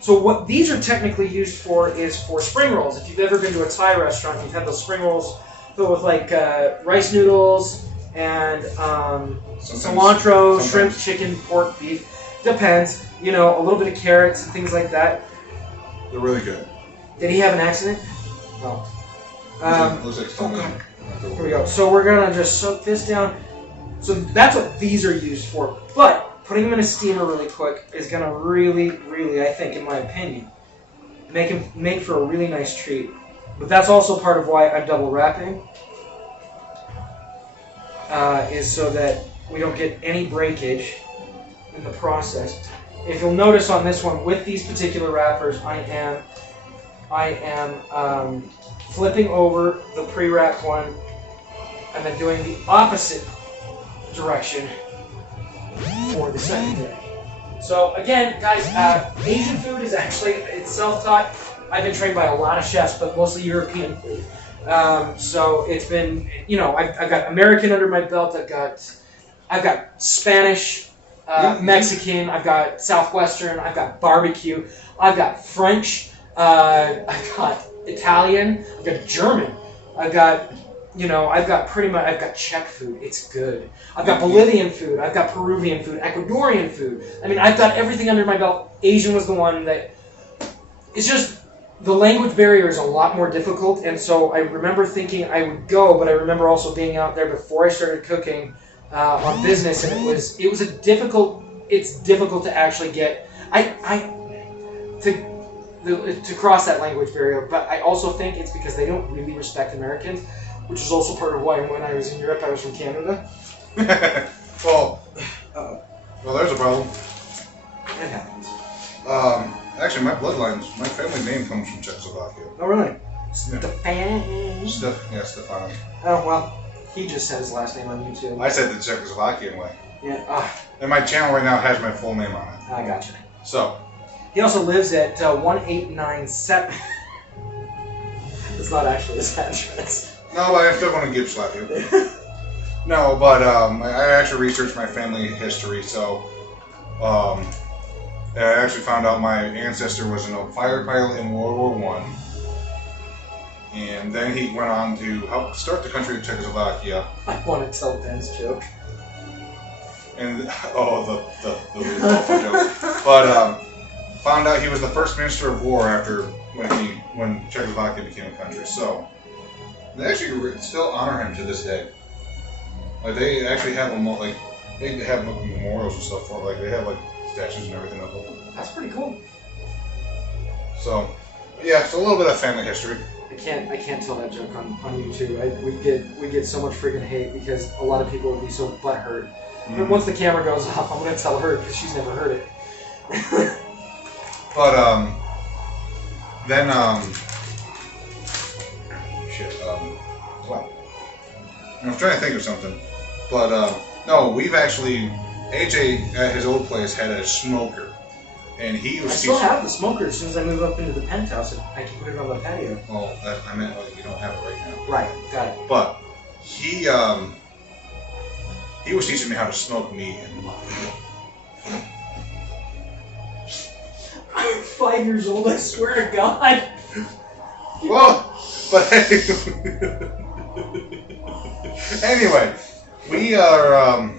So what these are technically used for is for spring rolls. If you've ever been to a Thai restaurant, you've had those spring rolls filled with like rice noodles and cilantro, shrimp, chicken, pork, beef. Depends. You know, a little bit of carrots and things like that. They're really good. Did he have an accident? No. Looks like something. Here we go. So we're gonna just soak this down. So that's what these are used for. But putting them in a steamer really quick is gonna really, really, I think, in my opinion, make for a really nice treat. But that's also part of why I'm double wrapping. Is so that we don't get any breakage in the process. If you'll notice on this one, with these particular wrappers, I am flipping over the pre-wrapped one and then doing the opposite direction for the second day. So again, guys, Asian food is actually, it's self-taught. I've been trained by a lot of chefs, but mostly European food. So it's been, you know, I've got American under my belt. I've got Spanish, Mexican. I've got Southwestern. I've got barbecue. I've got French. I've got Italian. I've got German. I've got Czech food. It's good. I've got Bolivian food. I've got Peruvian food. Ecuadorian food. I mean, I've got everything under my belt. Asian was the one that, it's just, the language barrier is a lot more difficult, and so I remember thinking I would go, but I remember also being out there before I started cooking on business, and it's difficult to actually get, to cross that language barrier, but I also think it's because they don't really respect Americans, which is also part of why when I was in Europe, I was from Canada. Well, there's a problem. It happens. Actually, my family name comes from Czechoslovakia. Oh, really? Yeah. Stefan. Oh, well, he just said his last name on YouTube. I said the Czechoslovakian way. Yeah. And my channel right now has my full name on it. I gotcha. So. He also lives at 1897. It's not actually his address. No, but I'm still going to give slap you. No, but I actually researched my family history, so I actually found out my ancestor was a fighter pilot in World War I, and then he went on to help start the country of Czechoslovakia. I want to tell Ben's joke. And the really awful joke. But found out he was the first minister of war after when Czechoslovakia became a country. So they actually still honor him to this day. Like they actually have they have memorials and stuff for it. Like they have statues and everything of them. That's pretty cool. So yeah, it's a little bit of family history. I can't tell that joke on YouTube. We get so much freaking hate because a lot of people would be so butthurt. Mm-hmm. But once the camera goes off, I'm gonna tell her because she's never heard it. But then what? I was trying to think of something, but no, we've actually AJ at his old place had a smoker, and he was. I still have the smoker. As soon as I move up into the penthouse, I can put it on the patio. Oh, I meant you don't have it right now. Right, got it. But he was teaching me how to smoke meat. And 5 years old, I swear to God. Well, but anyway, we are.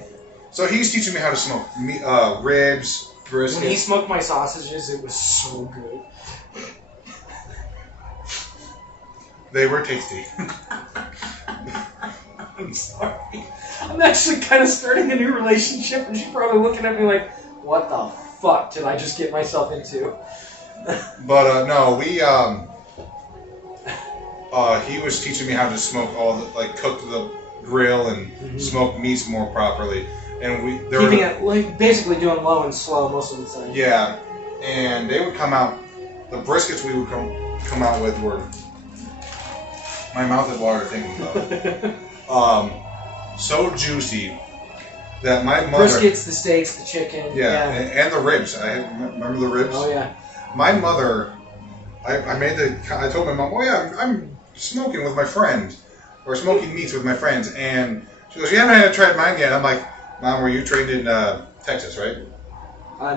So he's teaching me how to smoke ribs, brisket. When he smoked my sausages, it was so good. They were tasty. I'm sorry. I'm actually kind of starting a new relationship, and she's probably looking at me like, what the fuck did I just get myself into? But no, we he was teaching me how to smoke cook the grill and smoke meats more properly, and keeping it basically doing low and slow most of the time. Yeah, and they would come out. The briskets we would come out with were. My mouth is water thinking about it. So juicy that my mother. Briskets, the steaks, the chicken. Yeah. And the ribs. Remember the ribs? Oh yeah. My mother, I told my mom, oh yeah, I'm smoking with my friend, or smoking meats with my friends, and she goes, you haven't tried mine yet. I'm like, Mom, were you trained in Texas, right?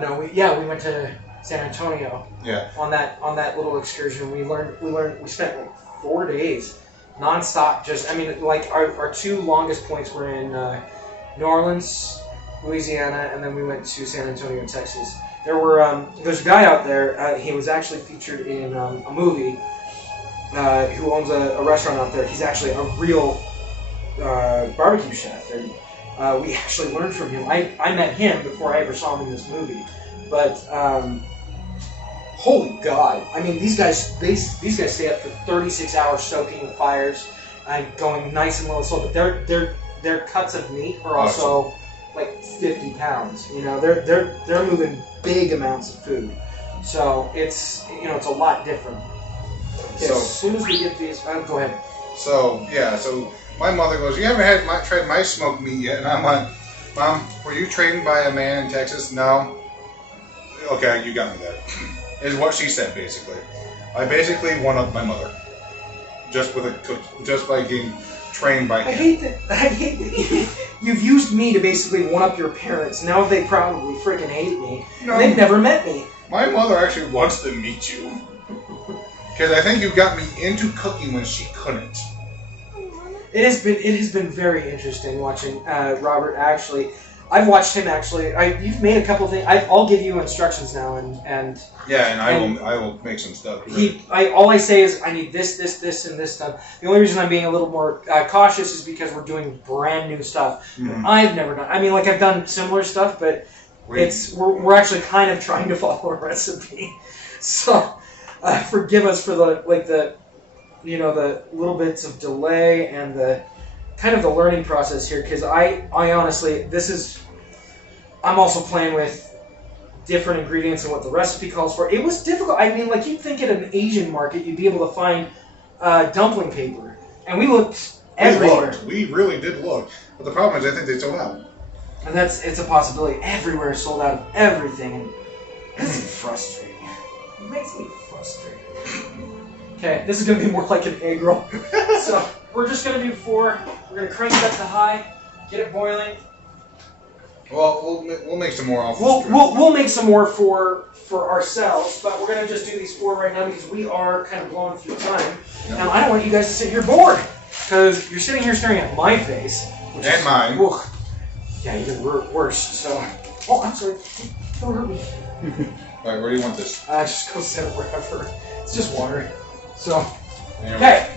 No, we went to San Antonio. Yeah. On that little excursion, we spent like 4 days, nonstop. Our two longest points were in New Orleans, Louisiana, and then we went to San Antonio, Texas. There's a guy out there. He was actually featured in a movie. Who owns a restaurant out there? He's actually a real barbecue chef, and we actually learned from him. I met him before I ever saw him in this movie, but holy God! I mean, these guys stay up for 36 hours soaking the fires and going nice and low and slow. But their cuts of meat are also like 50 pounds. You know, they're moving big amounts of food, so it's a lot different. Okay, as soon as we get these, go ahead. So my mother goes, you haven't tried my smoked meat yet, and I'm like, Mom, were you trained by a man in Texas? No. Okay, you got me there. Is what she said basically. I basically one up my mother, just by getting trained by him. I hate that you've used me to basically one up your parents. Now they probably freaking hate me. No, they've never met me. My mother actually wants to meet you. Because I think you got me into cooking when she couldn't. It has been very interesting watching Robert actually. I've watched him actually. You've made a couple of things. I'll give you instructions now and yeah, and I will make some stuff. All I say is I need this, and this stuff. The only reason I'm being a little more cautious is because we're doing brand new stuff that I've never done. I mean, like I've done similar stuff, but we're actually kind of trying to follow a recipe. So forgive us for the little bits of delay and the kind of the learning process here, because I honestly, I'm also playing with different ingredients and what the recipe calls for. It was difficult. I mean, like you'd think at an Asian market you'd be able to find dumpling paper, and we looked everywhere. We really did look, but the problem is I think they sold out. And it's a possibility. Everywhere is sold out of everything, and it's frustrating. It makes me frustrated. Okay, this is going to be more like an egg roll. So we're just going to do 4. We're going to crank it up to high, get it boiling. Well, we'll make some more off. We'll make some more for ourselves, but we're going to just do these 4 right now because we are kind of blowing through time. Yep. And I don't want you guys to sit here bored, because you're sitting here staring at my face. And mine. Ugh. Yeah, even worse. So, I'm sorry. Don't hurt me. All right, where do you want this? Just go set it wherever. It's just water. So, okay.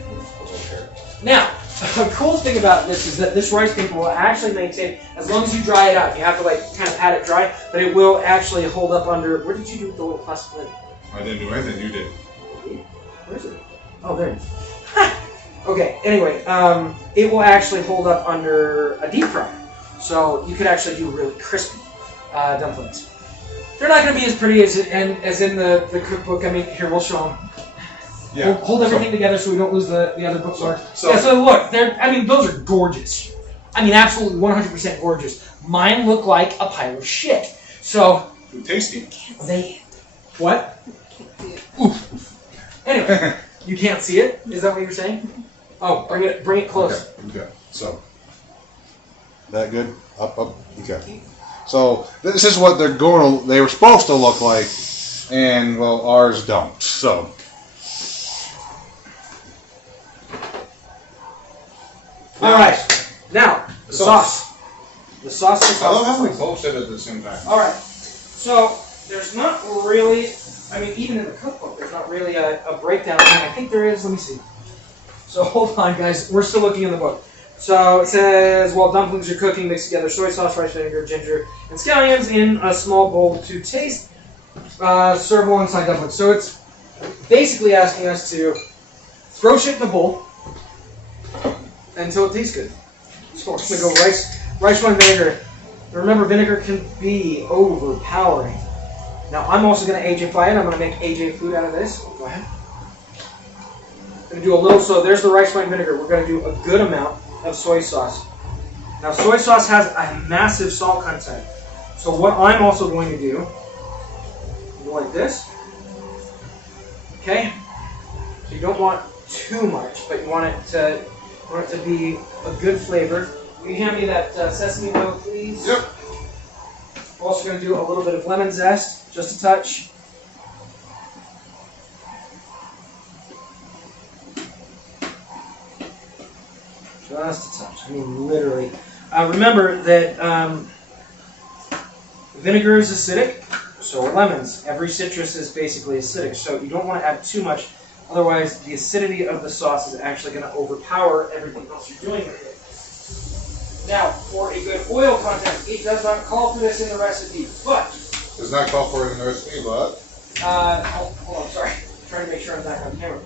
Now, the coolest thing about this is that this rice paper will actually maintain, as long as you dry it out. You have to kind of pat it dry, but it will actually hold up under. Where did you do with the little plastic lid? I didn't do anything. You did. Where is it? Oh, there it is. Ha! Okay. Anyway, it will actually hold up under a deep fryer, so you could actually do really crispy dumplings. They're not going to be as pretty as in the cookbook. I mean, here we'll show them. Yeah. We'll hold everything together so we don't lose the other bookmark. So look, those are gorgeous. I mean, absolutely 100% gorgeous. Mine look like a pile of shit. So. Tasty. What? Oof. Anyway, you can't see it? Is that what you're saying? Oh, bring it close. Okay. So. That good? Up. Okay. So this is what they were supposed to look like And, well, ours don't. So, All right. Now, the sauce. The sauce. I love how we both said it at the same time. All right. So there's not really. I mean, even in the cookbook, there's not really a breakdown. And I think there is. Let me see. So hold on, guys. We're still looking in the book. So it says, while dumplings are cooking, mix together soy sauce, rice vinegar, ginger, and scallions in a small bowl to taste. Serve alongside dumplings. So it's basically asking us to throw shit in the bowl until it tastes good. So we're going to go rice wine vinegar. Remember, vinegar can be overpowering. Now, I'm also going to AJ-fy it. I'm going to make AJ food out of this. Go ahead. I'm going to do a little, so there's the rice wine vinegar. We're going to do a good amount of soy sauce. Now, soy sauce has a massive salt content. So what I'm also going to do, go like this. Okay? So you don't want too much, but you want it to be a good flavor. Will you hand me that sesame oil, please? Yep. We're also going to do a little bit of lemon zest, just a touch. Just a touch. I mean, literally. Remember that vinegar is acidic, so are lemons. Every citrus is basically acidic, so you don't want to add too much. Otherwise, the acidity of the sauce is actually going to overpower everything else you're doing with it. Now, for a good oil content, it does not call for this in the recipe, but... Does not call for it in the recipe, but... hold on, sorry. I'm trying to make sure I'm back on camera.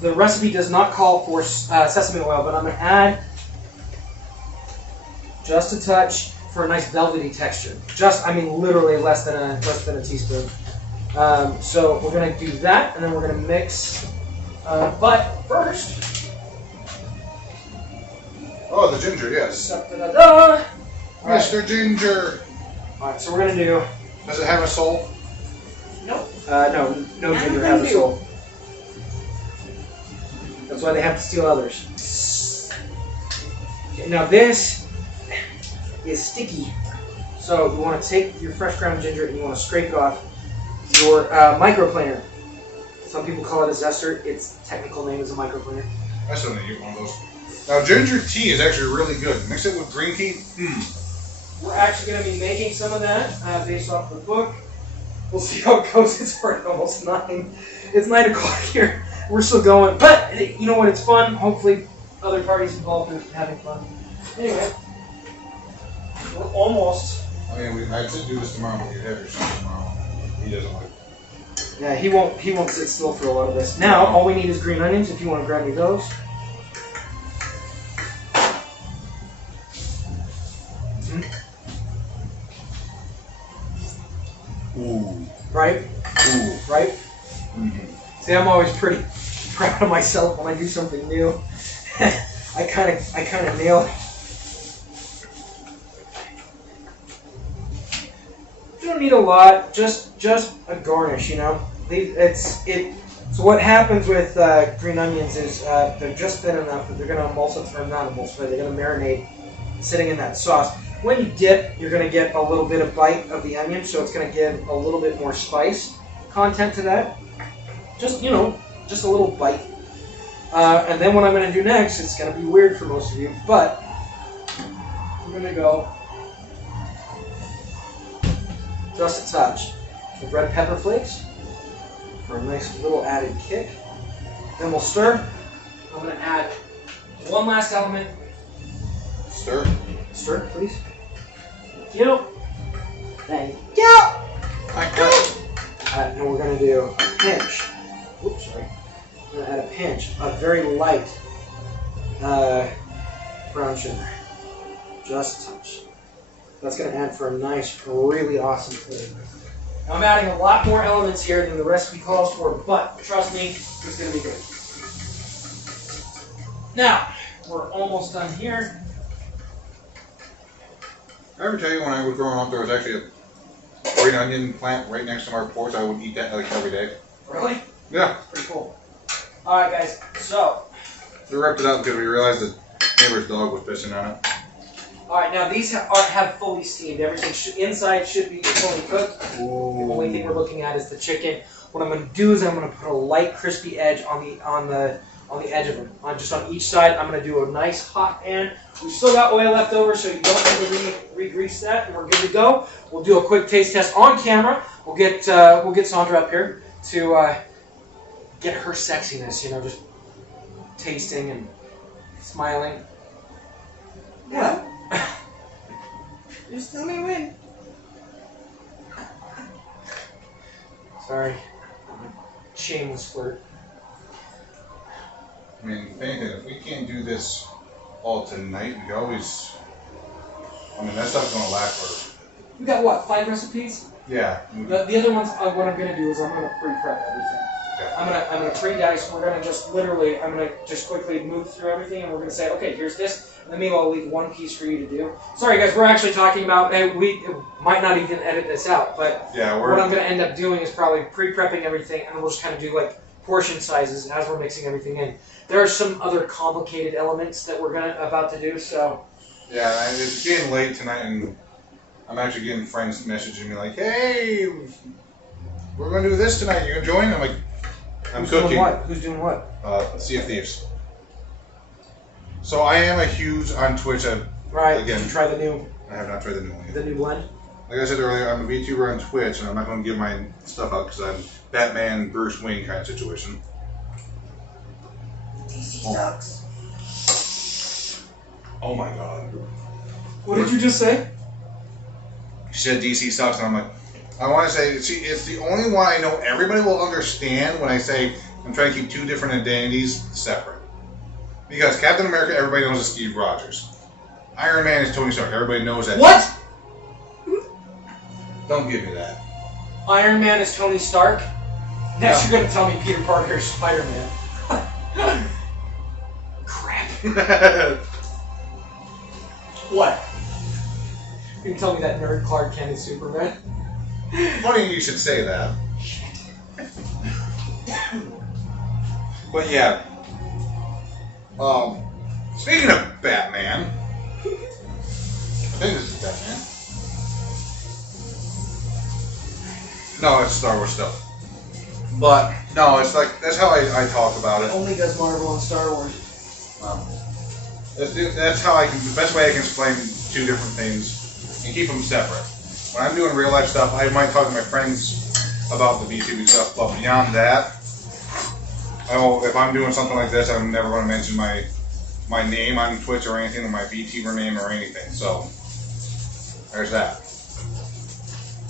The recipe does not call for sesame oil, but I'm going to add just a touch for a nice velvety texture. I mean, literally less than a teaspoon. So we're going to do that, and then we're going to mix. But first... Oh, the ginger, yes. Da-da-da-da. Mr. Ginger. Alright, so we're going to do... Does it have a soul? Nope. No ginger has a soul. That's why they have to steal others. Okay, now this is sticky. So you want to take your fresh ground ginger and you want to scrape it off your microplaner. Some people call it a zester. Its technical name is a microplaner. I still need to get one of those. Now, ginger tea is actually really good. Mix it with green tea. We're actually going to be making some of that based off the book. We'll see how it goes. It's already almost 9. It's 9 o'clock here. We're still going. But, you know what? It's fun. Hopefully, other parties involved in having fun. Anyway, we're almost. I mean, I should do this tomorrow, but you have your son tomorrow. He doesn't like it. Yeah, he won't sit still for a lot of this. Now, all we need is green onions if you want to grab me those. Ooh. Right? Ooh. Right? Mm-hmm. See, I'm always pretty proud of myself when I do something new. I kind of nail it. You don't need a lot, just a garnish, you know. So what happens with green onions is they're just thin enough that they're going to emulsify, or not emulsify, they're going to marinate sitting in that sauce. When you dip, you're going to get a little bit of bite of the onion, so it's going to give a little bit more spice content to that. Just, just a little bite. And then what I'm going to do next, it's going to be weird for most of you, but I'm going to go just a touch of red pepper flakes for a nice little added kick. Then we'll stir. I'm going to add one last element. Stir. Stir, please. Thank you. Thank you. And we're going to do a pinch. Oops, sorry. I'm going to add a pinch of very light brown sugar. Just a touch. That's going to add for a nice, really awesome flavor. Now, I'm adding a lot more elements here than the recipe calls for, but trust me, it's going to be good. Now, we're almost done here. Did I ever tell you when I was growing up, there was actually a green onion plant right next to our porch? I would eat that like every day. Really? Yeah. Pretty cool. Alright, guys, so. We ripped it out because we realized the neighbor's dog was pissing on it. All right, now these have fully steamed. Everything inside should be fully cooked. The only thing we're looking at is the chicken. What I'm going to do is I'm going to put a light, crispy edge on the edge of them. Just on each side, I'm going to do a nice hot pan. We've still got oil left over, so you don't need to re-grease that, and we're good to go. We'll do a quick taste test on camera. We'll get Sandra up here to get her sexiness. You know, just tasting and smiling. Yeah. Just tell me when. Sorry. Shameless flirt. I mean, if anything, if we can't do this all tonight, we could always. I mean, that stuff's gonna last for. We got what? 5 recipes? Yeah. The other ones, what I'm gonna do is I'm gonna pre-prep everything. Okay. I'm gonna pre-dice. We're gonna just literally, I'm gonna just quickly move through everything, and we're gonna say, okay, here's this, and then maybe I'll leave one piece for you to do. Sorry, guys, we're actually talking about. We might not even edit this out, but Yeah, what I'm gonna end up doing is probably pre-prepping everything, and we'll just kind of do like portion sizes as we're mixing everything in. There are some other complicated elements that we're about to do, so. Yeah, it's getting late tonight, and I'm actually getting friends messaging me like, "Hey, we're gonna do this tonight. You gonna join?" I'm like, "I'm Who's cooking." doing what? Who's doing what? Sea of Thieves. So I am a huge on Twitch. Right. Again. Did you try the new I have not tried the new one yet. blend? Like I said earlier, I'm a VTuber on Twitch, and I'm not going to give my stuff out because I'm Batman, Bruce Wayne kind of situation. DC sucks. Oh my god. What did you just say? She said DC sucks, and I'm like, I want to say, see, it's the only one I know everybody will understand when I say I'm trying to keep 2 different identities separate. Because Captain America, everybody knows is Steve Rogers. Iron Man is Tony Stark, everybody knows that. What? Don't give me that. Iron Man is Tony Stark? Next Yeah. you're gonna tell me Peter Parker is Spider-Man. Crap. What? You can tell me that nerd Clark Kent is Superman? Funny you should say that. But yeah. Speaking of Batman, I think this is Batman. No, it's Star Wars stuff. But no, it's like that's how I talk about it. Only does Marvel and Star Wars. That's how I can. The best way I can explain 2 different things and keep them separate. When I'm doing real life stuff, I might talk to my friends about the VTuber stuff, but beyond that, if I'm doing something like this, I'm never going to mention my name on Twitch or anything, or my VTuber name or anything. So there's that.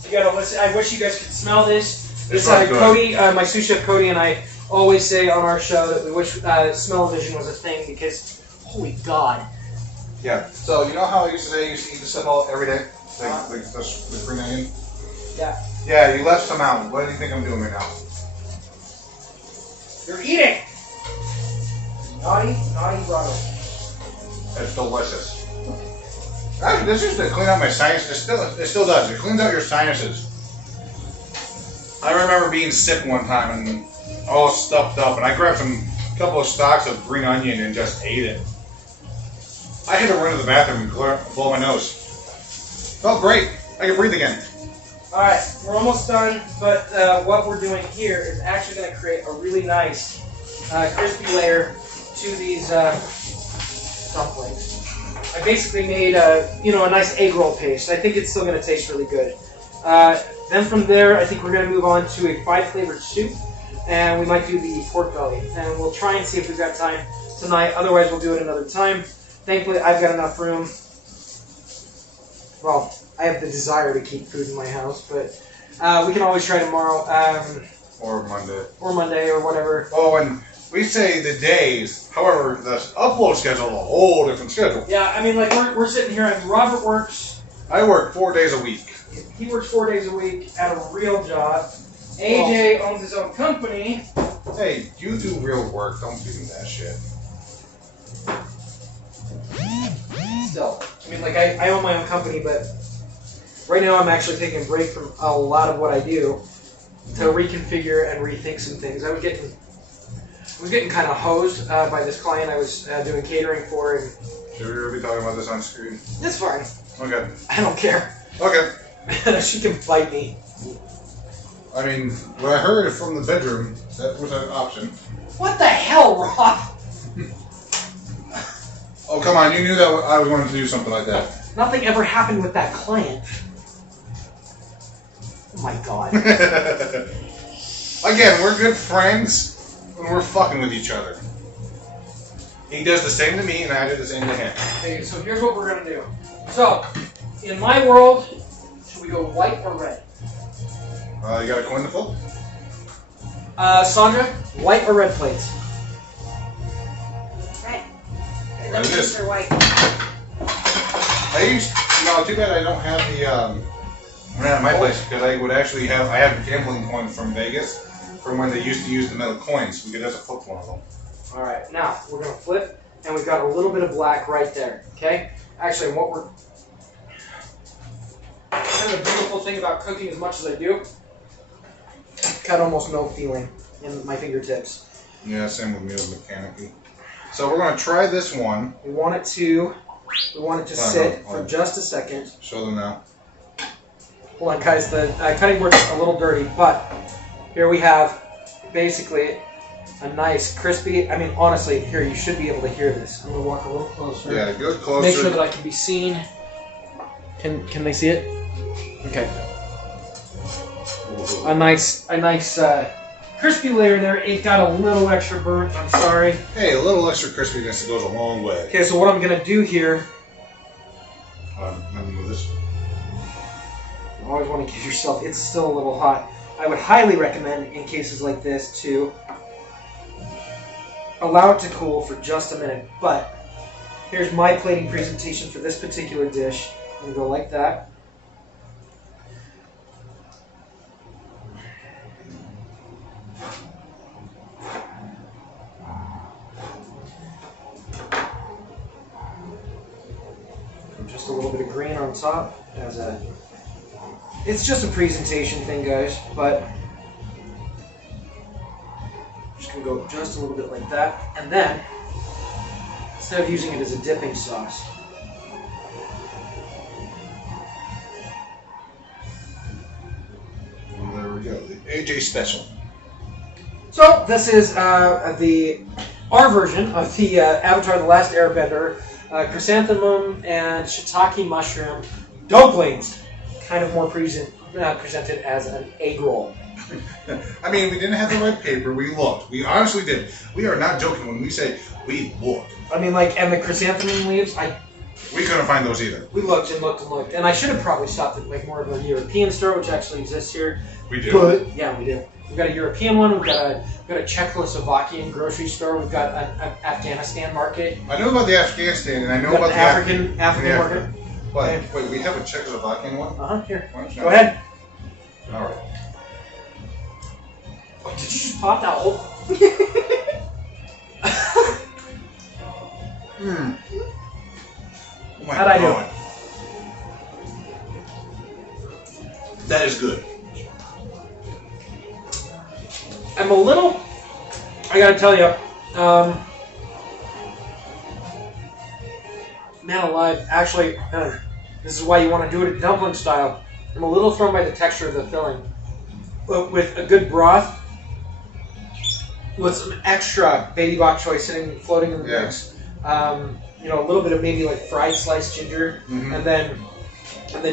You gotta listen. I wish you guys could smell this. It's This not good. Cody, my sous chef Cody, and I always say on our show that we wish smell-o-vision was a thing because, holy God. Yeah. So you know how I used to say you used to eat the stuff all every day, like the green onion. Yeah. Yeah, you left some out. What do you think I'm doing right now? You're eating. Naughty brother. It's delicious. Actually, this used to clean out my sinuses. It still does. It cleans out your sinuses. I remember being sick one time and all stuffed up, and I grabbed a couple of stalks of green onion and just ate it. I had to run to the bathroom and blow my nose. Felt great. I could breathe again. Alright, we're almost done, but what we're doing here is actually going to create a really nice crispy layer to these dumplings. I basically made a nice egg roll paste. I think it's still going to taste really good. Then from there, I think we're going to move on to a 5-flavored soup, and we might do the pork belly. And we'll try and see if we've got time tonight. Otherwise, we'll do it another time. Thankfully, I've got enough room. Well, I have the desire to keep food in my house, but we can always try tomorrow. Or Monday. Or Monday, or whatever. Oh, and we say the days. However, the upload schedule is a whole different schedule. Yeah, I mean, like, we're sitting here, and Robert works. I work 4 days a week. He works 4 days a week at a real job. AJ owns his own company. Hey, you do real work. Don't give me that shit. Still, I mean, like, I own my own company, but right now I'm actually taking a break from a lot of what I do to reconfigure and rethink some things. I was getting kind of hosed by this client I was doing catering for, and Should we really be talking about this on screen? It's fine. Okay. I don't care. Okay. She can fight me. I mean, when I heard it from the bedroom, that was an option. What the hell, Rob? Oh, come on. You knew that I was going to do something like that. Nothing ever happened with that client. Oh my god. Again, we're good friends when we're fucking with each other. He does the same to me, and I do the same to him. Okay, so here's what we're gonna do. So, in my world, should we go white or red? You got a coin to flip? Sandra, white or red plates? Right. What is this? They're white. No, too bad I don't have the, at my place, because I would actually have, I have gambling coins from Vegas, from when they used to use the metal coins. We could just flip one of them. Alright, now, we're gonna flip, and we've got a little bit of black right there, okay? Actually, what we're... Kind of the beautiful thing about cooking as much as I do, got almost no feeling in my fingertips. Yeah, same with me with mechanically. So we're going to try this one. We want it to sit for just a second. Show them now. Hold on, guys. The cutting board's a little dirty, but here we have basically a nice crispy. I mean, honestly, here you should be able to hear this. I'm gonna walk a little closer. Yeah, good closer. Make sure that I can be seen. Can they see it? Okay. A nice crispy layer there. It got a little extra burnt. I'm sorry. Hey, a little extra crispiness goes a long way. Okay, so what I'm gonna do here. Let me move this. You always want to give yourself. It's still a little hot. I would highly recommend in cases like this to allow it to cool for just a minute. But here's my plating presentation for this particular dish. I'm gonna go like that. Just a little bit of green on top as a... It's just a presentation thing, guys, but I'm just going to go just a little bit like that. And then, instead of using it as a dipping sauce, Well, there we go. The AJ Special. so this is our version of the Avatar: The Last Airbender chrysanthemum and shiitake mushroom dumplings, kind of more presented as an egg roll. I mean, we didn't have the right paper. We looked. We honestly did. We are not joking when we say we looked. I mean, like, and the chrysanthemum leaves, We couldn't find those either. we looked and looked and looked, and I should have probably stopped at like more of a European store, which actually exists here. We do. But yeah, we do. We've got a European one. We've got a Czechoslovakian grocery store. We've got an Afghanistan market. I know about the Afghanistan, and I know We've got about the African Yeah. market. But wait, we have a Czechoslovakian one. Here. Why don't you- Go ahead. All right. Oh, did you just pop that hole? Oh my How'd I do? God. That is good. I'm a little. I gotta tell you, man alive. Actually, this is why you want to do it dumpling style. I'm a little thrown by the texture of the filling, but with a good broth, with some extra baby bok choy floating in the mix. You know, a little bit of maybe like fried sliced ginger, and then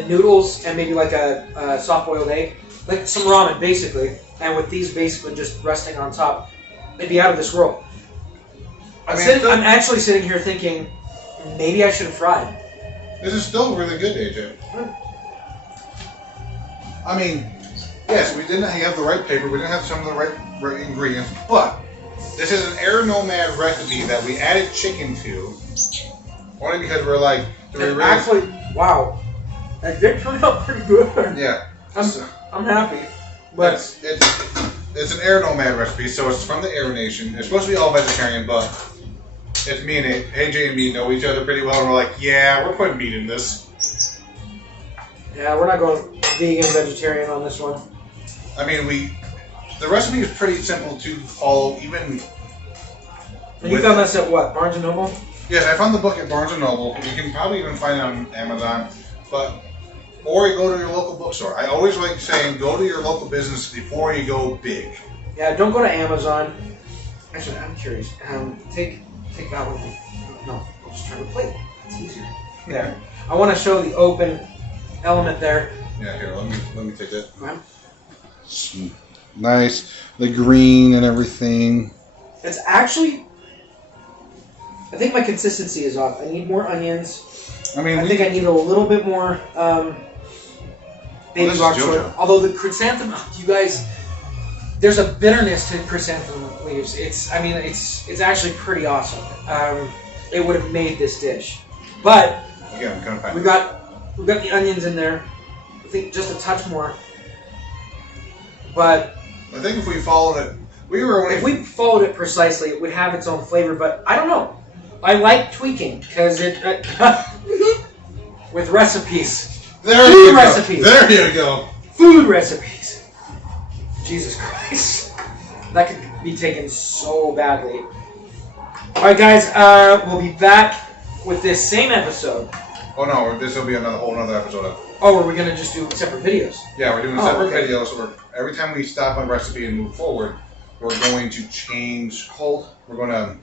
noodles, and maybe like a soft boiled egg, like some ramen basically. And with these basically just resting on top, they'd be out of this world. I'm actually sitting here thinking, maybe I should have fried. This is still really good, AJ. I mean, yes, we didn't have the right paper, we didn't have some of the right ingredients, but this is an Air Nomad recipe that we added chicken to, only because we're like, Actually, wow, that did turn out pretty good. Yeah. I'm happy. But it's an Air Nomad recipe, so it's from the Air Nation. It's supposed to be all vegetarian, but it's me and AJ and me know each other pretty well, and we're like, yeah, we're putting meat in this. Yeah, we're not going vegan, vegetarian on this one. I mean, the recipe is pretty simple to follow, even. And you found this at what, Barnes & Noble? Yes, I found the book at Barnes & Noble. You can probably even find it on Amazon. Or you go to your local bookstore. I always like saying go to your local business before you go big. Yeah, don't go to Amazon. Actually, I'm curious. Take that one. No, I'll just try to plate. It's easier. There. I want to show the open element there. Yeah, here, let me take that. Go ahead. Nice. The green and everything. It's actually... I think my consistency is off. I need more onions. I mean, I think I need a little bit more baby rock salt. Although the chrysanthemum, you guys, there's a bitterness to chrysanthemum leaves. It's actually pretty awesome. It would have made this dish, but again, I'm gonna find we got the onions in there. I think just a touch more. But I think if we followed it, if we followed it precisely, it would have its own flavor. But I don't know. I like tweaking because it with recipes. Food recipes. There you go. Food recipes. Jesus Christ, that could be taken so badly. All right, guys, we'll be back with this same episode. Oh no, this will be whole another episode of. Oh, are we gonna just do separate videos? Yeah, we're doing separate okay. videos. So every time we stop a recipe and move forward, we're going to change. We're going to.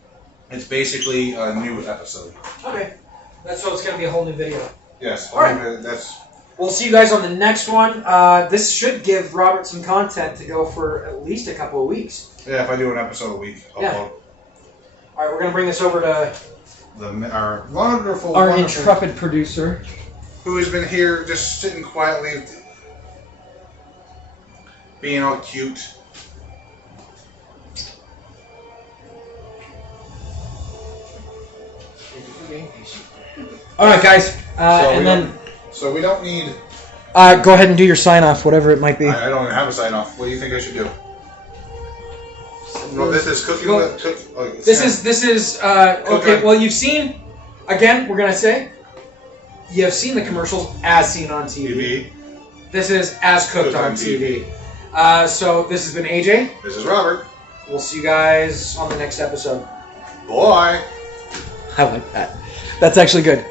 It's basically a new episode. Okay. So it's going to be a whole new video. Yes. All right. We'll see you guys on the next one. This should give Robert some content to go for at least a couple of weeks. Yeah, if I do an episode a week. Yeah. All right, we're going to bring this over to our wonderful, intrepid producer, who has been here just sitting quietly, being all cute. All right, guys. So we don't need. Go ahead and do your sign off, whatever it might be. I don't even have a sign off. What do you think I should do? No, this is cooking with. This is okay. Well, you've seen. Again, we're gonna say. You have seen the commercials as seen on TV. This is as cooked on TV. So this has been AJ. This is Robert. We'll see you guys on the next episode. Bye. I like that. That's actually good.